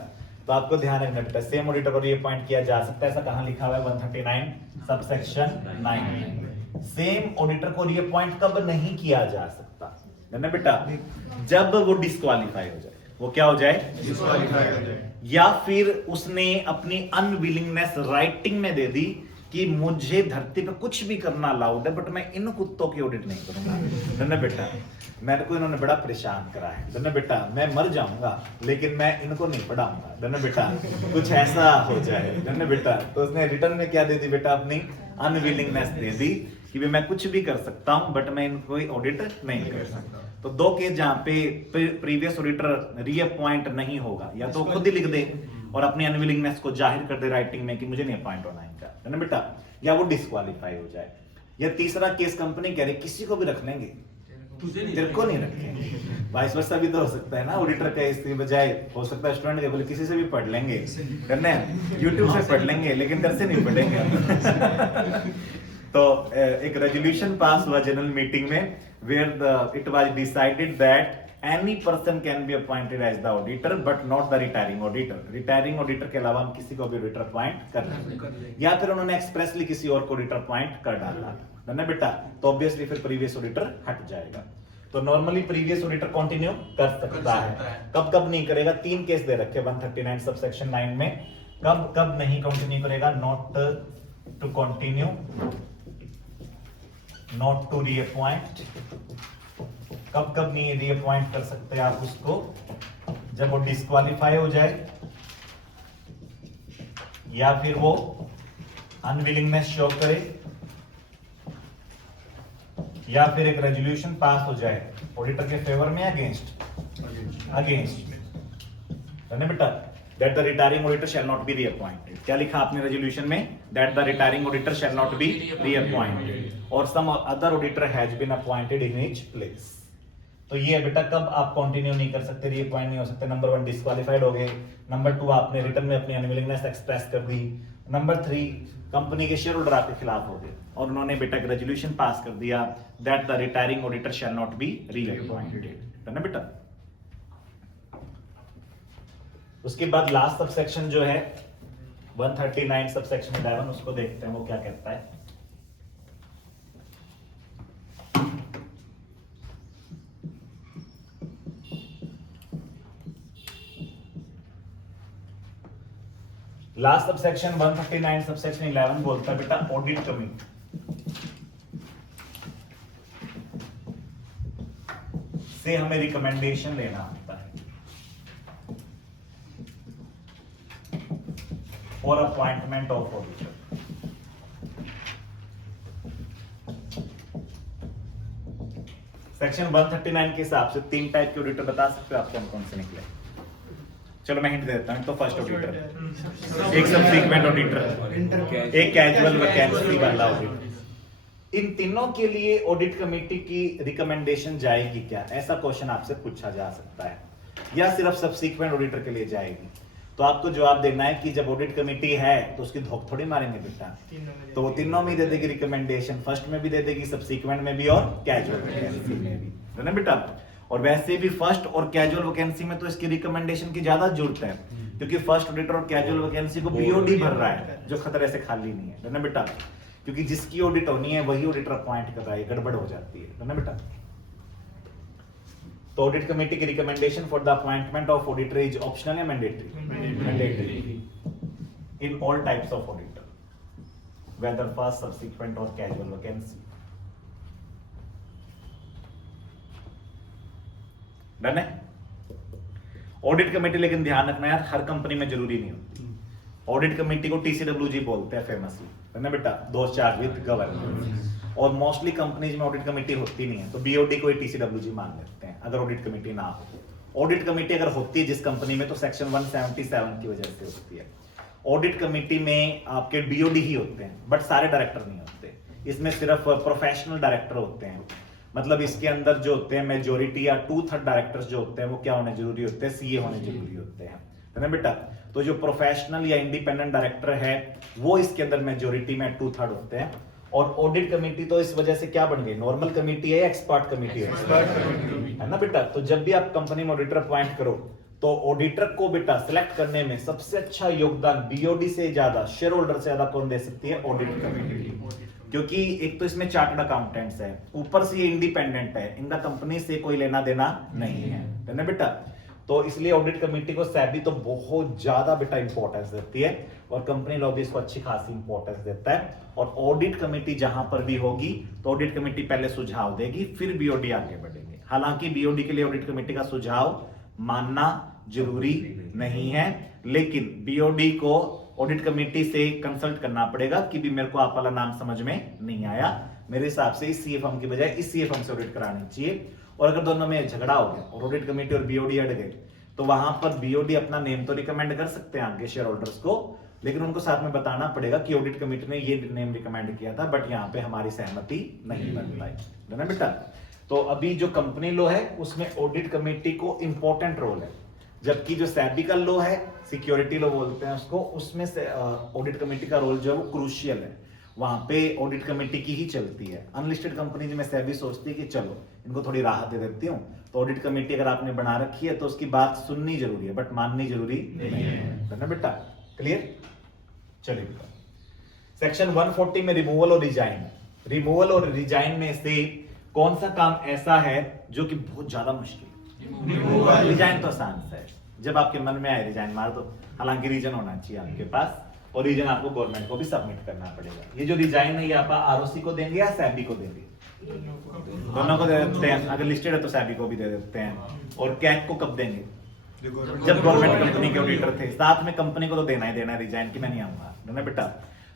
तो आपको ध्यान रखना बेटा, सेम ऑडिटर को रीअपॉइंट किया जा सकता है, ऐसा कहां लिखा हुआ है 139 सबसेक्शन 9। सेम ऑडिटर को रीअपॉइंट कब नहीं किया जा सकता है ना बेटा, जब वो डिस्क्वालीफाई हो जाए, वो क्या हो जाए, डिस्क्वालीफाई हो जाए, या फिर उसने अपनी अनविलिंगनेस राइटिंग में दे दी कि मुझे धरती पे कुछ भी करना अलाउड है बट मैं इन कुत्तों की ऑडिट नहीं करूंगा ना बेटा, मेरे को इन्होंने बड़ा परेशान करा है ना बेटा, मैं मर जाऊंगा लेकिन मैं इनको नहीं पढ़ाऊंगा ना बेटा, कुछ ऐसा हो जाए ना बेटा। तो उसने रिटर्न में क्या दे दी बेटा, अपनी अनविलिंगनेस दे दी कि भी मैं कुछ भी कर सकता हूं बट मैं इनको ऑडिट नहीं कर सकता। तो दो केस जहां पे प्रीवियस ऑडिटर रीअपॉइंट नहीं होगा, या तो खुद ही लिख दे और अपनी अनविलिंगनेस को जाहिर कर दे राइटिंग में कि मुझे नहीं अपॉइंट होना इनका, है ना बेटा, या वो डिस्क्वालीफाई हो जाए। या तीसरा केस कंपनी कह रही किसी को भी रख लेंगे, तेरे को नहीं रखेंगे, वाइस वर्सा भी तो हो सकता है ना, ऑडिटर का इसके बजाय हो सकता है स्टूडेंट के बोले किसी से भी पढ़ लेंगे, करने यूट्यूब से पढ़ लेंगे लेकिन घर से नहीं पढ़ेंगे। तो एक रेजोल्यूशन पास हुआ जनरल मीटिंग में, where it was decided that any person can be appointed as the auditor but not the retiring auditor. Retiring auditor के अलावा हम किसी को भी ऑडिटर अपॉइंट कर लेंगे, या फिर उन्होंने एक्सप्रेसली किसी और को ऑडिटर अपॉइंट कर डाला ना बेटा, तो ऑब्वियसली फिर प्रीवियस ऑडिटर हट जाएगा। तो नॉर्मली प्रीवियस ऑडिटर कंटिन्यू कर सकता है, कब कब नहीं करेगा, तीन केस दे रखे 139 सबसेक्शन 9 में, कब कब नहीं कंटिन्यू करेगा, not to continue, not to reappoint, कब कब नहीं रीअपॉइंट कर सकते आप उसको, जब वो डिस्क्वालीफाई हो जाए या फिर वो अनविलिंगनेस शो करे, या फिर एक रेजोल्यूशन पास हो जाए ऑडिटर के फेवर में, अगेंस्ट है ना बेटा, that the retiring auditor shall not be reappointed. क्या लिखा आपने रेजोल्यूशन में, that the retiring auditor shall not be reappointed और some other auditor has been appointed in his place. तो ये है बेटा, कब आप कंटिन्यू नहीं कर सकते, रीअपॉइंट नहीं हो सकते। नंबर 1 डिस्क्वालीफाइड हो गए, नंबर 2 आपने रिटर्न में अपनी अनविलिंगनेस एक्सप्रेस कर दी, नंबर 3 कंपनी के शेयर होल्डर आपके खिलाफ हो गए और उन्होंने बेटा एक रेजोल्यूशन पास कर दिया that the retiring auditor shall not be reappointed, है ना बेटा। उसके बाद लास्ट सबसेक्शन जो है 139 सबसेक्शन 11, उसको देखते हैं वो क्या कहता है। लास्ट सबसेक्शन 139 सबसेक्शन 11 बोलता है बेटा, ऑडिट कमिटी से हमें रिकमेंडेशन लेना होता है for appointment of auditor. Section 139 के हिसाब से 3 टाइप के ऑडिटर बता सकते हो आप कौन कौन से निकले? चलो मैं हिंट देता हूं, तो फर्स्ट ऑडिटर, एक सबसीक्वेंट ऑडिटर, एक कैजुअल वैकेंसी वाला ऑडिटर। इन तीनों के लिए ऑडिट कमेटी की रिकमेंडेशन जाएगी क्या, ऐसा क्वेश्चन आपसे पूछा जा सकता है, या सिर्फ सबसीक्वेंट ऑडिटर के लिए जाएगी? तो आपको जवाब देना है कि जब ऑडिट कमेटी है तो उसकी धोख थोड़ी मारेंगे बेटा, तो वो तीनों में दे देगी रिकमेंडेशन, फर्स्ट में भी दे देगी, सबसीक्वेंट में भी और कैजुअल वैकेंसी में भी, है ना बेटा। और वैसे भी फर्स्ट और कैजुअल वैकेंसी में तो इसकी रिकमेंडेशन की ज्यादा जरूरत है, क्योंकि फर्स्ट ऑडिटर और कैजुअल वैकेंसी को बीओडी भर रहा है जो खतरे से खाली नहीं है ना बेटा, क्योंकि जिसकी ऑडिट होनी है वही ऑडिटर अपॉइंट कर रहा है, गड़बड़ हो जाती है ना बेटा। तो ऑडिट कमेटी की recommendation for the appointment of auditor is optional या mandatory? Mandatory in all types of auditor, whether first, subsequent और कैजुअल वैकेंसी। डन है? ऑडिट कमेटी लेकिन ध्यान रखना यार, हर कंपनी में जरूरी नहीं होती। ऑडिट कमेटी को टीसीडब्ल्यूजी बोलते हैं फेमसली, है ना बेटा, दोस्त चार्ज विद गवर्नेंस। और मोस्टली कंपनीज में ऑडिट कमेटी होती नहीं है, तो बीओडी को ही टीसीडब्ल्यूजी मान लेते हैं अगर ऑडिट कमेटी ना हो। ऑडिट कमेटी अगर होती है जिस कंपनी में, तो सेक्शन 177 की वजह से होती है। ऑडिट कमेटी में आपके बीओडी ही होते हैं, बट सारे डायरेक्टर नहीं होते, इसमें सिर्फ प्रोफेशनल डायरेक्टर होते हैं। मतलब इसके अंदर जो होते हैं मेजोरिटी या 2/3 डायरेक्टर्स जो होते हैं वो क्या होने जरूरी होते हैं, सीए होने जरूरी होते हैं, है ना बेटा। तो जो प्रोफेशनल या इंडिपेंडेंट डायरेक्टर है वो इसके अंदर मेजोरिटी में 2/3 होते हैं। और ऑडिट कमेटी तो इस वजह से क्या बन गई, नॉर्मल कमेटी है या एक्सपर्ट कमेटी है ना बेटा। तो जब भी आप कंपनी में ऑडिटर अपॉइंट करो तो ऑडिटर को बेटा सिलेक्ट करने में सबसे अच्छा योगदान बीओडी से ज्यादा, शेयर होल्डर से ज्यादा कौन दे सकती है? Audit committee. क्योंकि एक तो इसमें चार्टर्ड अकाउंटेंट्स है, ऊपर से ये इंडिपेंडेंट है, इनका कंपनी से कोई लेना देना नहीं है ना बेटा। तो इसलिए ऑडिट कमेटी को सेबी तो बहुत ज्यादा बेटा इंपॉर्टेंस देती है, और कंपनी लॉ भी इसको अच्छी खासी इंपॉर्टेंस देता है। और ऑडिट कमेटी जहां पर भी होगी तो ऑडिट कमेटी पहले सुझाव देगी, फिर बीओडी आगे बढ़ेंगे। हालांकि बीओडी के लिए ऑडिट कमेटी का सुझाव मानना जरूरी नहीं है, लेकिन बीओडी को ऑडिट कमेटी से कंसल्ट करना पड़ेगा कि भी मेरे को आप वाला नाम समझ में नहीं आया, मेरे हिसाब से इस सीएफएम की बजाय इस सीएफएम से ऑडिट करानी चाहिए। और अगर दोनों में झगड़ा हो गया और ऑडिट कमेटी और बीओडी अड़ गए, तो वहां पर बीओडी अपना नेम तो रिकमेंड कर सकते हैं आगे शेयर होल्डर्स को, लेकिन उनको साथ में बताना पड़ेगा कि ऑडिट कमेटी ने ये नेम रिकमेंड किया था, बट यहाँ पे हमारी सहमति नहीं बन पाई, है ना बेटा। तो अभी जो कंपनी लॉ है उसमें ऑडिट कमेटी को इंपॉर्टेंट रोल है, जबकि जो सेबी का लॉ है, सिक्योरिटी लॉ बोलते हैं उसको, उसमें से ऑडिट कमेटी का रोल जो है वो क्रूशियल है, वहां पे ऑडिट कमेटी की ही चलती है। अनलिस्टेड कंपनी में सेबी सोचती है कि चलो इनको थोड़ी राहत दे देती हूँ, तो ऑडिट कमेटी अगर आपने बना रखी है तो उसकी बात सुननी जरूरी है, बट माननी जरूरी नहीं है ना बेटा। क्लियर? चलिए बेटा, सेक्शन 140 में रिमूवल और रिजाइन, रिमूवल और रिजाइन में से कौन सा काम ऐसा है जो कि बहुत ज्यादा मुश्किल? रिजाइन तो आसान सा है, जब आपके मन में आए रिजाइन मार दो। हालांकि रीजन होना चाहिए आपके पास, और रीजन आपको गवर्नमेंट को भी सबमिट करना पड़ेगा। ये जो रिजाइन है ये आप आरओसी को देंगे या सेबी को देंगे? दोनों को दे देते हैं, अगर लिस्टेड है तो सेबी को भी दे देते हैं। और कैग को कब देंगे? जब गवर्नमेंट कंपनी के ऑडिटर थे, साथ में कंपनी को तो देना ही देना है रिजाइन की, मैं नहीं आऊंगा, है ना बेटा।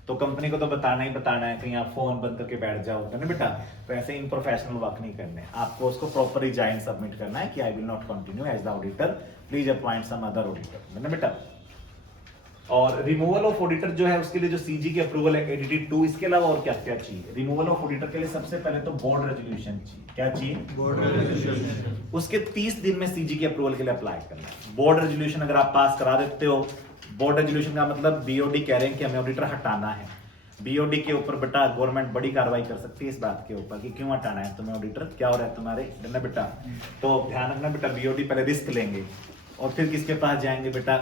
तो कंपनी को तो बताना ही बताना है, कहीं आप फोन बंद करके बैठ जाओ, है ना बेटा। तो ऐसे इन प्रोफेशनल वर्क नहीं करने, आपको उसको प्रॉपर रिजाइन सबमिट करना है कि I will not continue as the auditor, please appoint some other auditor, है ना बेटा। और रिमूवल ऑफ ऑडिटर जो है उसके लिए जो सीजी की अप्रूवल है एडिटेड 2, इसके अलावा और क्या क्या चाहिए? रिमूवल ऑफ ऑडिटर के लिए सबसे पहले तो बोर्ड रेजोल्यूशन चाहिए। क्या चाहिए? Board resolution. उसके 30 दिन में सीजी की अप्रूवल के लिए अप्लाई करना है। बोर्ड रेजोल्यूशन अगर आप पास करा देते हो, बोर्ड रेजोल्यूशन का मतलब बीओडी कह रहे हैं कि हमें ऑडिटर हटाना है, बीओडी के ऊपर बेटा गवर्नमेंट बड़ी कार्रवाई कर सकती है इस बात के ऊपर कि क्यों हटाना है तुम्हें ऑडिटर, क्या हो रहा है तुम्हारे, है ना बेटा। तो ध्यान रखना बेटा, बीओडी पहले रिस्क लेंगे और फिर किसके पास जाएंगे बेटा?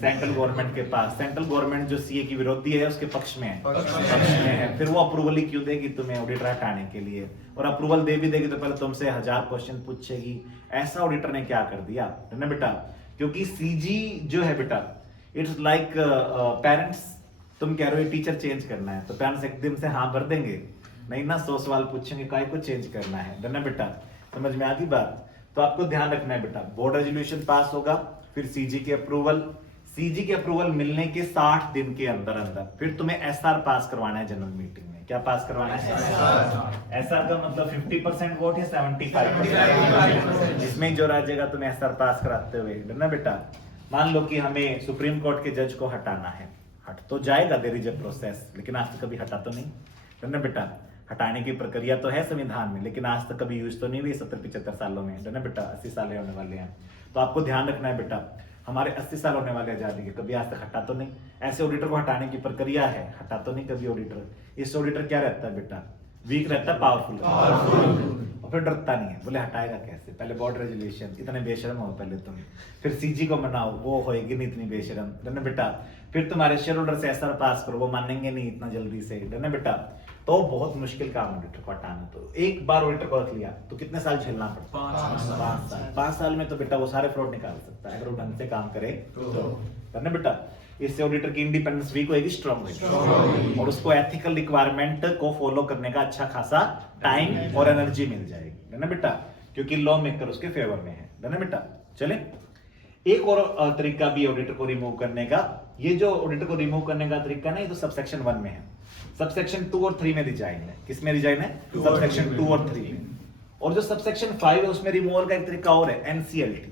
सेंट्रल गवर्नमेंट के पास। सेंट्रल गवर्नमेंट जो सीए की विरोधी है उसके पक्ष में है, फिर वो अप्रूवल ही क्यों देगी तुम्हें ऑडिटर हटाने के लिए, और अप्रूवल दे भी देगी तो पहले तुमसे 1000 क्वेश्चन पूछेगी, ऐसा ऑडिटर ने क्या कर दिया, है ना बेटा। क्योंकि सीजी जो है बेटा, इट्स लाइक पेरेंट्स, तुम कह रहे हो टीचर चेंज करना है तो पेरेंट्स एकदम से हाँ भर देंगे नहीं ना, 100 सवाल पूछेंगे काय को चेंज करना है ना बेटा। समझ में आ गई बात? तो आपको ध्यान रखना है बेटा, बोर्ड रेजोल्यूशन पास होगा, फिर सीजी की अप्रूवल, सीजी की अप्रूवल मिलने के 60 दिन के अंदर अंदर फिर तुम्हें एसआर पास करवाना है जनरल मीटिंग में। क्या पास करवाना है? एसआर का मतलब 50% वोट या 75%, जिसमें जो राज्यगा तुम्हें एसआर पास कराते हुए, है ना बेटा। मान लो कि हमें सुप्रीम कोर्ट के जज को हटाना है, हट तो जाएगा, देयर इज अ प्रोसेस, लेकिन आज तक कभी हटा तो नहीं, है ना बेटा। हटाने की प्रक्रिया तो है संविधान में, लेकिन आज तक कभी यूज तो नहीं हुई 70-75 सालों में, है ना बेटा। 80 साल होने वाले हैं, तो आपको ध्यान रखना है बेटा, हमारे 80 साल होने वाले आजादी के, कभी आज तक हटा तो नहीं। ऐसे ऑडिटर को हटाने की प्रक्रिया है, हटा तो नहीं कभी ऑडिटर। इस ऑडिटर क्या रहता है बेटा? वीक रहता है, पावरफुल, और फिर डरता नहीं है, बोले हटाएगा कैसे, पहले बोर्ड रेजोल्यूशन, इतने बेशरम हो पहले तुम, फिर सीजी को मनाओ, वो होएगी नहीं इतनी बेशरम, है ना बेटा। फिर तुम्हारे शेयर होल्डर से एसआर पास करो, वो मानेंगे नहीं इतना जल्दी से, है ना बेटा। तो बहुत मुश्किल काम ऑडिटर को हटाना। तो एक बार ऑडिटर को रख लिया तो कितने साल झेलना पड़ता है? 5 साल। 5 साल में तो बेटा वो सारे फ्रॉड निकाल सकता है अगर वो ढंग से काम करे तो, है ना बेटा। इससे ऑडिटर की इंडिपेंडेंस वीक होगी, स्ट्रॉन्ग होगी, और उसको एथिकल रिक्वायरमेंट को फॉलो करने का अच्छा खासा टाइम और एनर्जी मिल जाएगी, है ना बेटा, क्योंकि लॉ मेकर उसके फेवर में है ना बेटा। चले, एक और तरीका भी ऑडिटर को रिमूव करने का, ये जो ऑडिटर को रिमूव करने का तरीका ना, ये तो सबसेक्शन 1 में है, सबसेक्शन 2 और 3 में रिजाइन है। किसमें रिजाइन है? सबसेक्शन 2 और 3 में। और जो सबसेक्शन 5 है उसमें रिमूवल का एक तरीका और है, एनसीएलटी,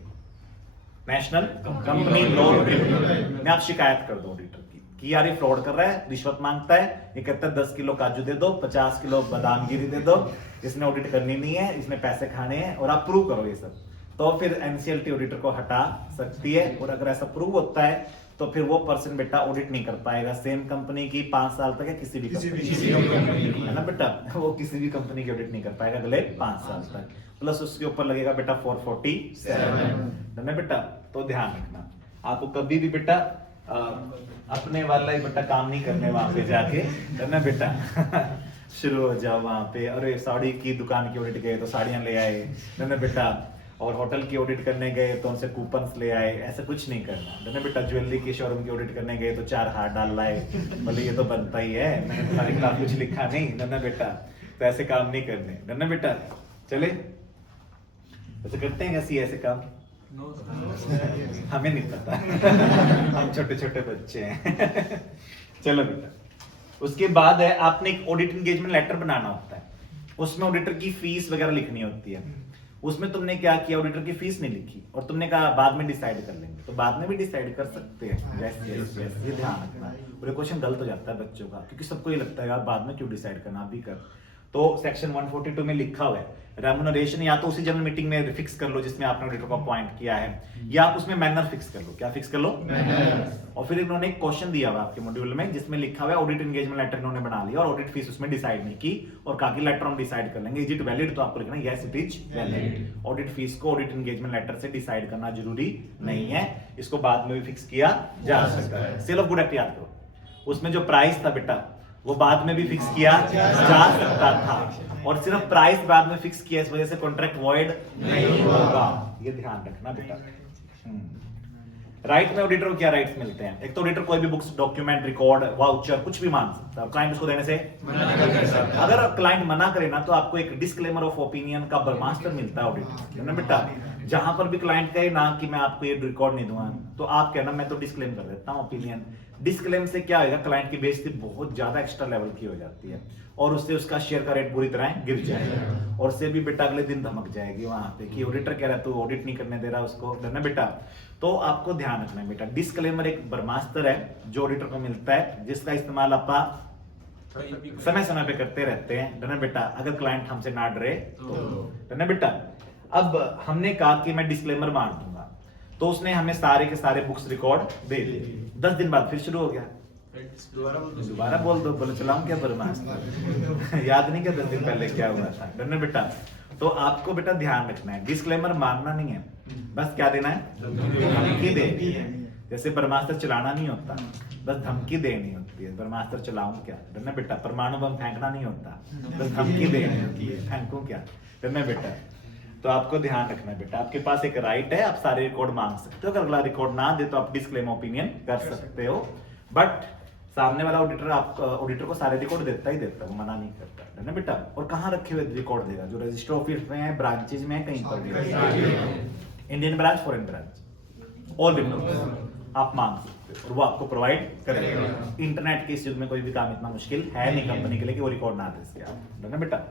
नेशनल कंपनी लॉ में आप शिकायत कर दो ऑडिटर की कि यार ये फ्रॉड कर रहा है, रिश्वत मांगता है, ये कहता है 10 किलो काजू दे दो, 50 किलो बादाम गिरी दे दो, इसने ऑडिट करनी नहीं है, इसने पैसे खाने हैं, और आप प्रूव करो ये सब, तो फिर एनसीएलटी ऑडिटर को हटा सकती है। और अगर ऐसा प्रूव होता है तो फिर वो पर्सन बेटा ऑडिट नहीं कर पाएगा सेम कंपनी की 5 साल तक या किसी भी कंपनी है ना बेटा, वो किसी भी कंपनी की ऑडिट नहीं कर पाएगा अगले 5 साल तक। प्लस उसके ऊपर लगेगा बेटा 447 है ना बेटा। तो ध्यान रखना आपको कभी भी बेटा अपने वाला ही बेटा काम नहीं करने वहां पे जाके, है ना बेटा। शुरू हो जाओ वहां पे, अरे साड़ी की दुकान की ऑडिट गए तो साड़ियां ले आए, है ना बेटा। और होटल की ऑडिट करने गए तो उनसे कूपन्स ले आए, ऐसा कुछ नहीं करना, है ना बेटा। ज्वेलरी की शोरूम की ऑडिट करने गए तो 4 हार डाल लाए, बोले ये तो बनता ही है, मैंने तुम्हारे खिलाफ कुछ लिखा नहीं, है ना बेटा। तो ऐसे काम नहीं करने, है ना बेटा। चले ऐसे करते हैं ऐसे ऐसे काम, हमें नहीं पता। हम छोटे छोटे बच्चे हैं। चलो बेटा, उसके बाद है आपने एक ऑडिट एंगेजमेंट लेटर बनाना होता है, उसमें ऑडिटर की फीस वगैरह लिखनी होती है। उसमें तुमने क्या किया, ऑडिटर की फीस नहीं लिखी और तुमने कहा बाद में डिसाइड कर लेंगे, तो बाद में भी डिसाइड कर सकते हैं। यस यस यस, ये ध्यान रखना। और ये क्वेश्चन गलत हो जाता है बच्चों का, क्योंकि सबको ये लगता है यार बाद में क्यों डिसाइड करना, अभी कर। तो सेक्शन 142 में लिखा हुआ है रेम्युनरेशन या तो उसी जनरल मीटिंग में फिक्स कर लो जिसमें आपने ऑडिटर को अपॉइंट किया है, या आप उसमें मैनर फिक्स कर लो। क्या फिक्स कर लो? और फिर इन्होंने एक क्वेश्चन दिया हुआ आपके मॉड्यूल में जिसमें लिखा हुआ है ऑडिट एंगेजमेंट लेटर इन्होंने बना लिया और ऑडिट फीस उसमें डिसाइड नहीं की, और कहा कि लेटर हम डिसाइड कर लेंगे। Is it valid? तो आपको लिखना है yes it is valid. Audit fees को ऑडिट एंगेजमेंट लेटर से डिसाइड करना जरूरी नहीं है, इसको बाद में भी फिक्स किया जा सकता है। सेल ऑफ गुड एक्ट याद करो, उसमें जो प्राइस था बेटा वो बाद में भी फिक्स किया जा सकता था, और सिर्फ प्राइस बाद में फिक्स किया इस वजह से कॉन्ट्रैक्ट वॉइड नहीं होगा, ये ध्यान रखना बेटा। राइट में ऑडिटर को क्या राइट्स मिलते हैं? एक तो ऑडिटर कोई भी बुक्स, डॉक्यूमेंट, रिकॉर्ड, वाउचर कुछ भी मांग सकता है, क्लाइंट उसको देने से मना कर सकता है। अगर क्लाइंट मना करे ना तो आपको एक डिस्क्लेमर ऑफ ओपिनियन का बर्मास्टर मिलता है ऑडिटर, है ना बेटा। जहां पर भी क्लाइंट कहे ना कि मैं आपको ये रिकॉर्ड नहीं दूंगा, तो आप कहना मैं तो डिस्क्लेम कर देता हूं ओपिनियन। डिस्क्लेम से क्या होगा, क्लाइंट की बेइज्जती बहुत ज्यादा एक्स्ट्रा लेवल की हो जाती है और उससे उसका शेयर का रेट बुरी तरह गिर जाएगा, और से भी बेटा अगले दिन धमक जाएगी वहां पे कि ऑडिटर कह रहा है तू ऑडिट नहीं करने दे रहा उसको, है ना बेटा। तो आपको ध्यान रखना है बेटा, डिस्क्लेमर एक ब्रह्मास्त्र है जो ऑडिटर को मिलता है, जिसका इस्तेमाल आप समय समय पे करते रहते हैं, है ना बेटा। अगर क्लाइंट हमसे ना डरे तो, है ना बेटा। अब हमने कहा कि मैं डिस्क्लेमर मार दूंगा, तो उसने हमें सारे के सारे बुक्स रिकॉर्ड दे दिए। 10 दिन बाद फिर शुरू हो गया, दोबारा बोल दो, बोले चलाऊं क्या ब्रह्मास्त्र। याद नहीं क्या 10 दिन पहले क्या हुआ था, है ना बेटा। तो आपको बेटा ध्यान रखना है, डिस्क्लेमर मारना नहीं है, बस क्या देना है, धमकी देनी है। जैसे ब्रह्मास्त्र चलाना नहीं होता, बस धमकी देनी होती है। ब्रह्मास्त्र चलाऊं क्या, है ना बेटा। परमाणु बम फेंकना नहीं होता, बस धमकी देनी होती है, फेंकूं क्या, है ना बेटा। तो आपको ध्यान रखना है बेटा, आपके पास एक राइट है, आप सारे रिकॉर्ड मांग सकते हो। अगर अगला रिकॉर्ड ना दे तो आप डिस्क्लेम ओपिनियन कर सकते हो, बट सामने वाला ऑडिटर आप ऑडिटर को सारे रिकॉर्ड देता ही देता है, वो मना नहीं करता, है ना बेटा। और कहाँ रखे हुए रिकॉर्ड देगा, जो रजिस्टर ऑफिस में है, ब्रांचेज में है, कहीं पर भी, Indian branch, foreign branch, all record आप मांग सकते हो और वो आपको प्रोवाइड करेगा। इंटरनेट के इस युग में कोई भी काम इतना मुश्किल है नहीं कंपनी के लिए कि वो रिकॉर्ड ना दे सके, है ना बेटा।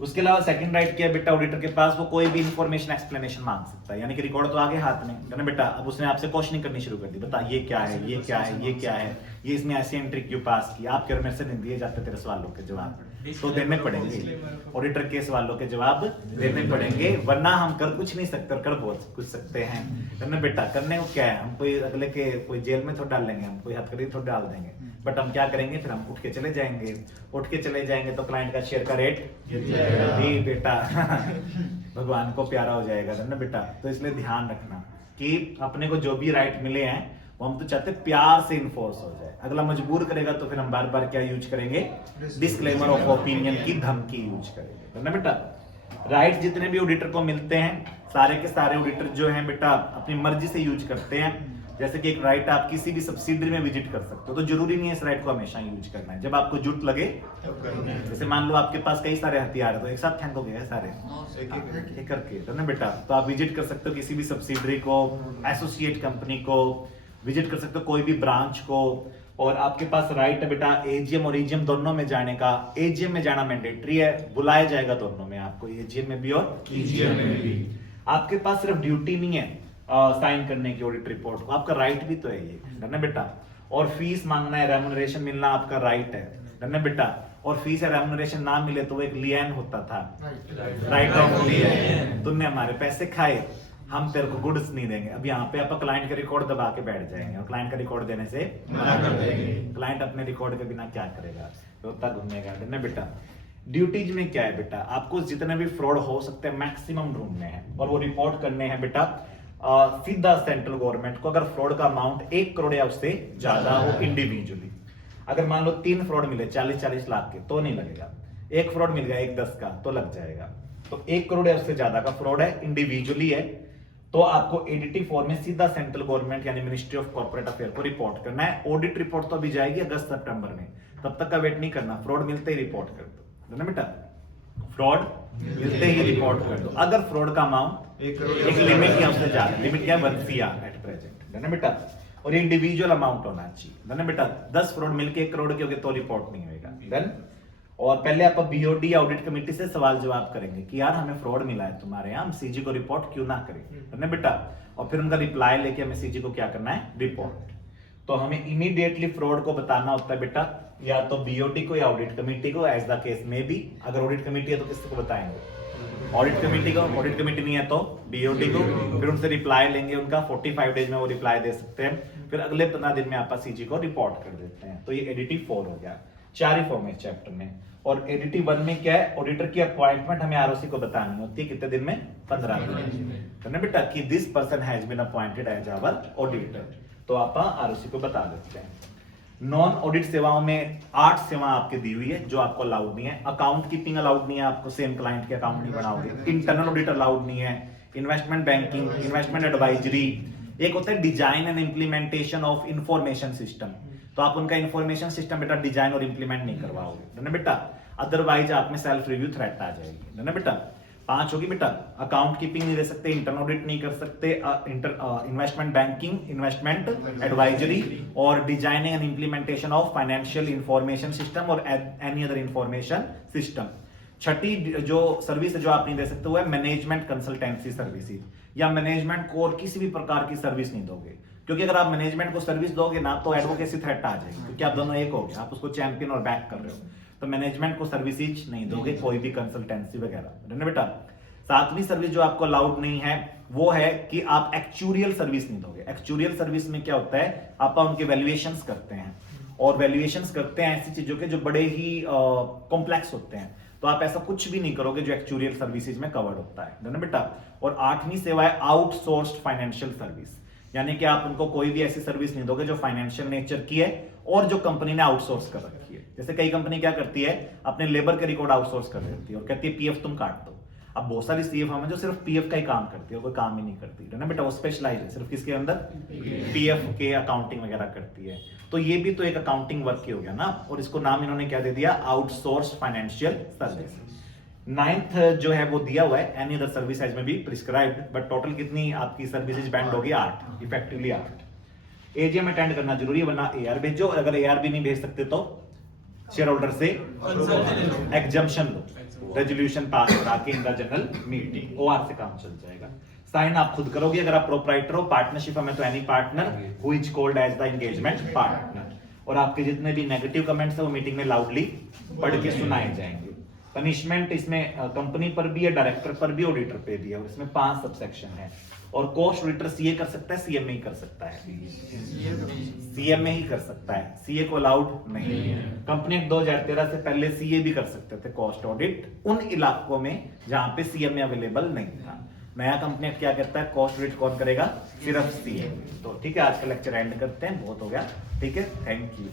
उसके अलावा सेकंड राइट क्या है बेटा, ऑडिटर के पास वो कोई भी इंफॉर्मेशन एक्सप्लेनेशन मांग सकता है, यानी कि रिकॉर्ड तो आगे हाथ में, है ना बेटा। अब उसने आपसे क्वेश्चनिंग करनी शुरू कर दी, बता ये क्या है, ये क्या है, ये क्या है, ये इसमें ऐसी एंट्री क्यों पास की, आपके और मेरे से नहीं दिए जाते तेरे सवालों के जवाब, तो देने पड़ेंगे। ऑडिटर के सवालों के जवाब देने पड़ेंगे, वरना हम कर कुछ नहीं सकते और कर बहुत कुछ सकते हैं, है ना बेटा। करने को क्या है, हम कोई अगले के कोई जेल में थोड़ा डाल लेंगे, हम कोई हथकड़ी थोड़ा डाल देंगे, बट हम क्या करेंगे, फिर हम उठ के चले जाएंगे। उठ के चले जाएंगे तो क्लाइंट का शेयर का रेट भी बेटा भगवान को प्यारा हो जाएगा, है ना बेटा। तो इसलिए ध्यान रखना कि अपने को जो भी राइट मिले हैं वो हम तो चाहते प्यार से इन्फोर्स हो जाए। अगला मजबूर करेगा तो फिर हम बार बार क्या यूज करेंगे, डिस्क्लेमर ऑफ ओपिनियन की धमकी यूज करेंगे, है ना बेटा। राइट जितने भी ऑडिटर को मिलते हैं, सारे के सारे ऑडिटर जो हैं बेटा अपनी मर्जी से यूज करते हैं। जैसे कि एक राइट आप किसी भी सब्सिडरी में विजिट कर सकते हो, तो जरूरी नहीं है इस राइट को हमेशा यूज करना है, जब आपको जुट लगे। जैसे मान लो आपके पास कई सारे हथियार है तो एक साथ फेंकोगे सारे एक करके, है ना बेटा। तो आप विजिट कर सकते हो किसी भी सब्सिडरी को, एसोसिएट कंपनी को विजिट कर सकते हो, कोई भी ब्रांच को। और आपके पास राइट है बेटा एजीएम और ईजीएम दोनों में जाने का। एजीएम में जाना मैंडेटरी है, बुलाया जाएगा दोनों में आपको, एजीएम में भी और ईजीएम में भी। आपके पास सिर्फ ड्यूटी नहीं है साइन करने की ऑडिट रिपोर्ट को, आपका राइट भी तो है ये, है ना बेटा। और फीस मांगना है, रेम्युनरेशन मिलना आपका राइट है ना बेटा। और फीस या रेम्युनरेशन ना मिले तो वो एक लियन होता था, राइट ऑफ लियन। तुमने हमारे पैसे खाए, हम तेरे को गुड्स नहीं देंगे। अब यहाँ पे आप क्लाइंट का रिकॉर्ड दबा के बैठ जाएंगे और क्लाइंट का रिकॉर्ड देने से मना कर देंगे। क्लाइंट अपने रिकॉर्ड के बिना क्या करेगा, रोता घूमेगा ना बेटा। ड्यूटीज में क्या है बेटा, आपको जितने भी फ्रॉड हो सकते हैं मैक्सिमम ढूंढने हैं और वो रिपोर्ट करने हैं बेटा सीधा सेंट्रल गवर्नमेंट को। अगर फ्रॉड का अमाउंट 1 करोड़ या उससे ज्यादा हो इंडिविजुअली, अगर मान लो 3 फ्रॉड मिले 40-40 लाख के तो नहीं लगेगा, 1 फ्रॉड मिल गया 1-10 का तो लग जाएगा। तो 1 करोड़ या उससे ज्यादा का फ्रॉड है, इंडिविजुअली है, तो आपको एडीटी फॉर्म में सीधा सेंट्रल गवर्नमेंट यानी मिनिस्ट्री ऑफ कॉर्पोरेट अफेयर को रिपोर्ट करना है। ऑडिट रिपोर्ट तो अभी जाएगी अगस्त सितंबर में, तब तक का वेट नहीं करना, फ्रॉड मिलते ही रिपोर्ट कर दो ना बेटा, फ्रॉड मिलते ही रिपोर्ट कर दो। अगर फ्रॉड का अमाउंट एक लिमिट या उससे ज्यादा, लिमिट क्या है 1 CR एट प्रेजेंट है ना बेटा, और इंडिविजुअल अमाउंट होना चाहिए ना बेटा। 10 फ्रॉड मिलके 1 करोड़ के हो गए तो रिपोर्ट नहीं होगा देन। और पहले आप बीओडी ऑडिट कमेटी से सवाल जवाब करेंगे कि यार हमें फ्रॉड मिला है तुम्हारे यहाँ, हम सीजी को रिपोर्ट क्यों ना करें ना बेटा, और फिर उनका रिप्लाई लेके हमें सीजी को क्या करना है, रिपोर्ट। तो हमें इमीडिएटली फ्रॉड को बताना होता है बेटा, या तो बीओटी को या ऑडिट कमेटी को, एज द केस में भी। अगर ऑडिट कमेटी है तो किसको बताएंगे, ऑडिट कमेटी को। ऑडिट कमेटी नहीं है तो बीओटी को, फिर उनसे रिप्लाई लेंगे, उनका 45 डेज में वो रिप्लाई दे सकते हैं, फिर अगले 15 दिन में आप सीजी को रिपोर्ट कर देते हैं। तो ये एडीटी 4 हो गया, 4 ही फॉर्म है इस चैप्टर में। और एडीटी 1 में क्या है, ऑडिटर की अपॉइंटमेंट हमें आरओसी को बतानी होती है, कितने दिन में, 15 दिन में बेटा, कि this person has been appointed as our auditor, तो आप आरओसी को बता देते हैं। नॉन ऑडिट सेवाओं में 8 सेवा आपकी दी हुई है जो आपको अलाउड नहीं है। अकाउंट कीपिंग अलाउड नहीं है, आपको सेम क्लाइंट के अकाउंट नहीं बनाओगे। इंटरनल ऑडिट अलाउड नहीं है। इन्वेस्टमेंट बैंकिंग, इन्वेस्टमेंट एडवाइजरी, एक होता है design and implementation of information system, तो आप उनका इंफॉर्मेशन सिस्टम बेटा डिजाइन और इंप्लीमेंट नहीं करवाओगे ना बेटा, अदरवाइज आप में सेल्फ रिव्यू थ्रेट आ जाएगी ना बेटा। 5 होगी बेटा, अकाउंट कीपिंग नहीं दे सकते, इंटरनल ऑडिट नहीं कर सकते, इन्वेस्टमेंट बैंकिंग, इन्वेस्टमेंट एडवाइजरी और designing and implementation of financial information system और एनी अदर इंफॉर्मेशन सिस्टम। छठी जो सर्विस जो आप नहीं दे सकते वो है मैनेजमेंट कंसल्टेंसी सर्विसेज, या मैनेजमेंट को और किसी भी प्रकार की सर्विस नहीं दोगे, क्योंकि अगर आप मैनेजमेंट को सर्विस दोगे ना तो एडवोकेसी थ्रेट आ जाएगी, क्योंकि आप दोनों एक हो गए, आप उसको चैंपियन और बैक कर रहे हो। तो मैनेजमेंट को सर्विसेज नहीं दोगे, कोई भी कंसल्टेंसी वगैरह ना बेटा। 7वीं सर्विस जो आपको अलाउड नहीं है वो है कि आप एक्चुरियल सर्विस नहीं दोगे। एक्चुरियल सर्विस में क्या होता है, आप उनके वैल्यूएशंस करते हैं, और वैल्यूएशंस करते हैं ऐसी चीजों के जो बड़े ही कॉम्प्लेक्स होते हैं, तो आप ऐसा कुछ भी नहीं करोगे जो एक्चुरियल सर्विसेज में कवर्ड होता है ना बेटा। और 8वीं सेवा है आउटसोर्स्ड फाइनेंशियल सर्विस, यानी कि आप उनको कोई भी ऐसी सर्विस नहीं दोगे जो फाइनेंशियल नेचर की है और जो कंपनी ने आउटसोर्स कर रखी है। जैसे कई कंपनी क्या करती है, अपने लेबर के रिकॉर्ड आउटसोर्स कर देती है और कहती है पीएफ तुम काट दो। अब बहुत सारी सीएफ हमें जो सिर्फ पीएफ का ही काम करती है, कोई काम ही नहीं करती है ना बेटा, वो स्पेशलाइज है सिर्फ किसके अंदर, पीएफ के अकाउंटिंग वगैरह करती है। तो ये भी तो एक अकाउंटिंग वर्क ही हो गया ना, और इसको नाम इन्होंने क्या दे दिया, आउटसोर्स्ड फाइनेंशियल सर्विस। 9th जो है वो दिया हुआ है एनी अदर सर्विस एज में बी प्रिस्क्राइब्ड, बट टोटल कितनी आपकी सर्विसेज बैंड होगी, 8, इफेक्टिवली 8। एजीएम अटेंड करना जरूरी है, वरना एआर भेजो, अगर एआर भी नहीं भेज सकते तो शेयर होल्डर से एग्जम्पशन लो, रेजोल्यूशन पास करा के in the general meeting, OR से काम चल जाएगा। साइन आप खुद करोगे अगर आप प्रोप्राइटर हो, पार्टनरशिप में तो any partner who is called as the engagement partner, और आपके जितने भी नेगेटिव कमेंट्स है वो मीटिंग में लाउडली पढ़ के सुनाए जाएंगे। पनिशमेंट इसमें कंपनी पर भी है, डायरेक्टर पर भी, ऑडिटर पे भी है, और इसमें 5 सबसेक्शन है। और कोस्ट ऑडिटर सीए कर सकता है, सीएमए ही कर सकता है, सीएमए ही कर सकता है, सीए को अलाउड नहीं है। कंपनी एक्ट 2013 से पहले सीए भी कर सकते थे कॉस्ट ऑडिट उन इलाकों में जहां पे सीएमए अवेलेबल नहीं था। नया कंपनी एक्ट क्या कहता है, कॉस्ट ऑडिट कौन करेगा, सिर्फ सीए। तो ठीक है, आज का लेक्चर एंड करते हैं, बहुत हो गया, ठीक है, थैंक यू।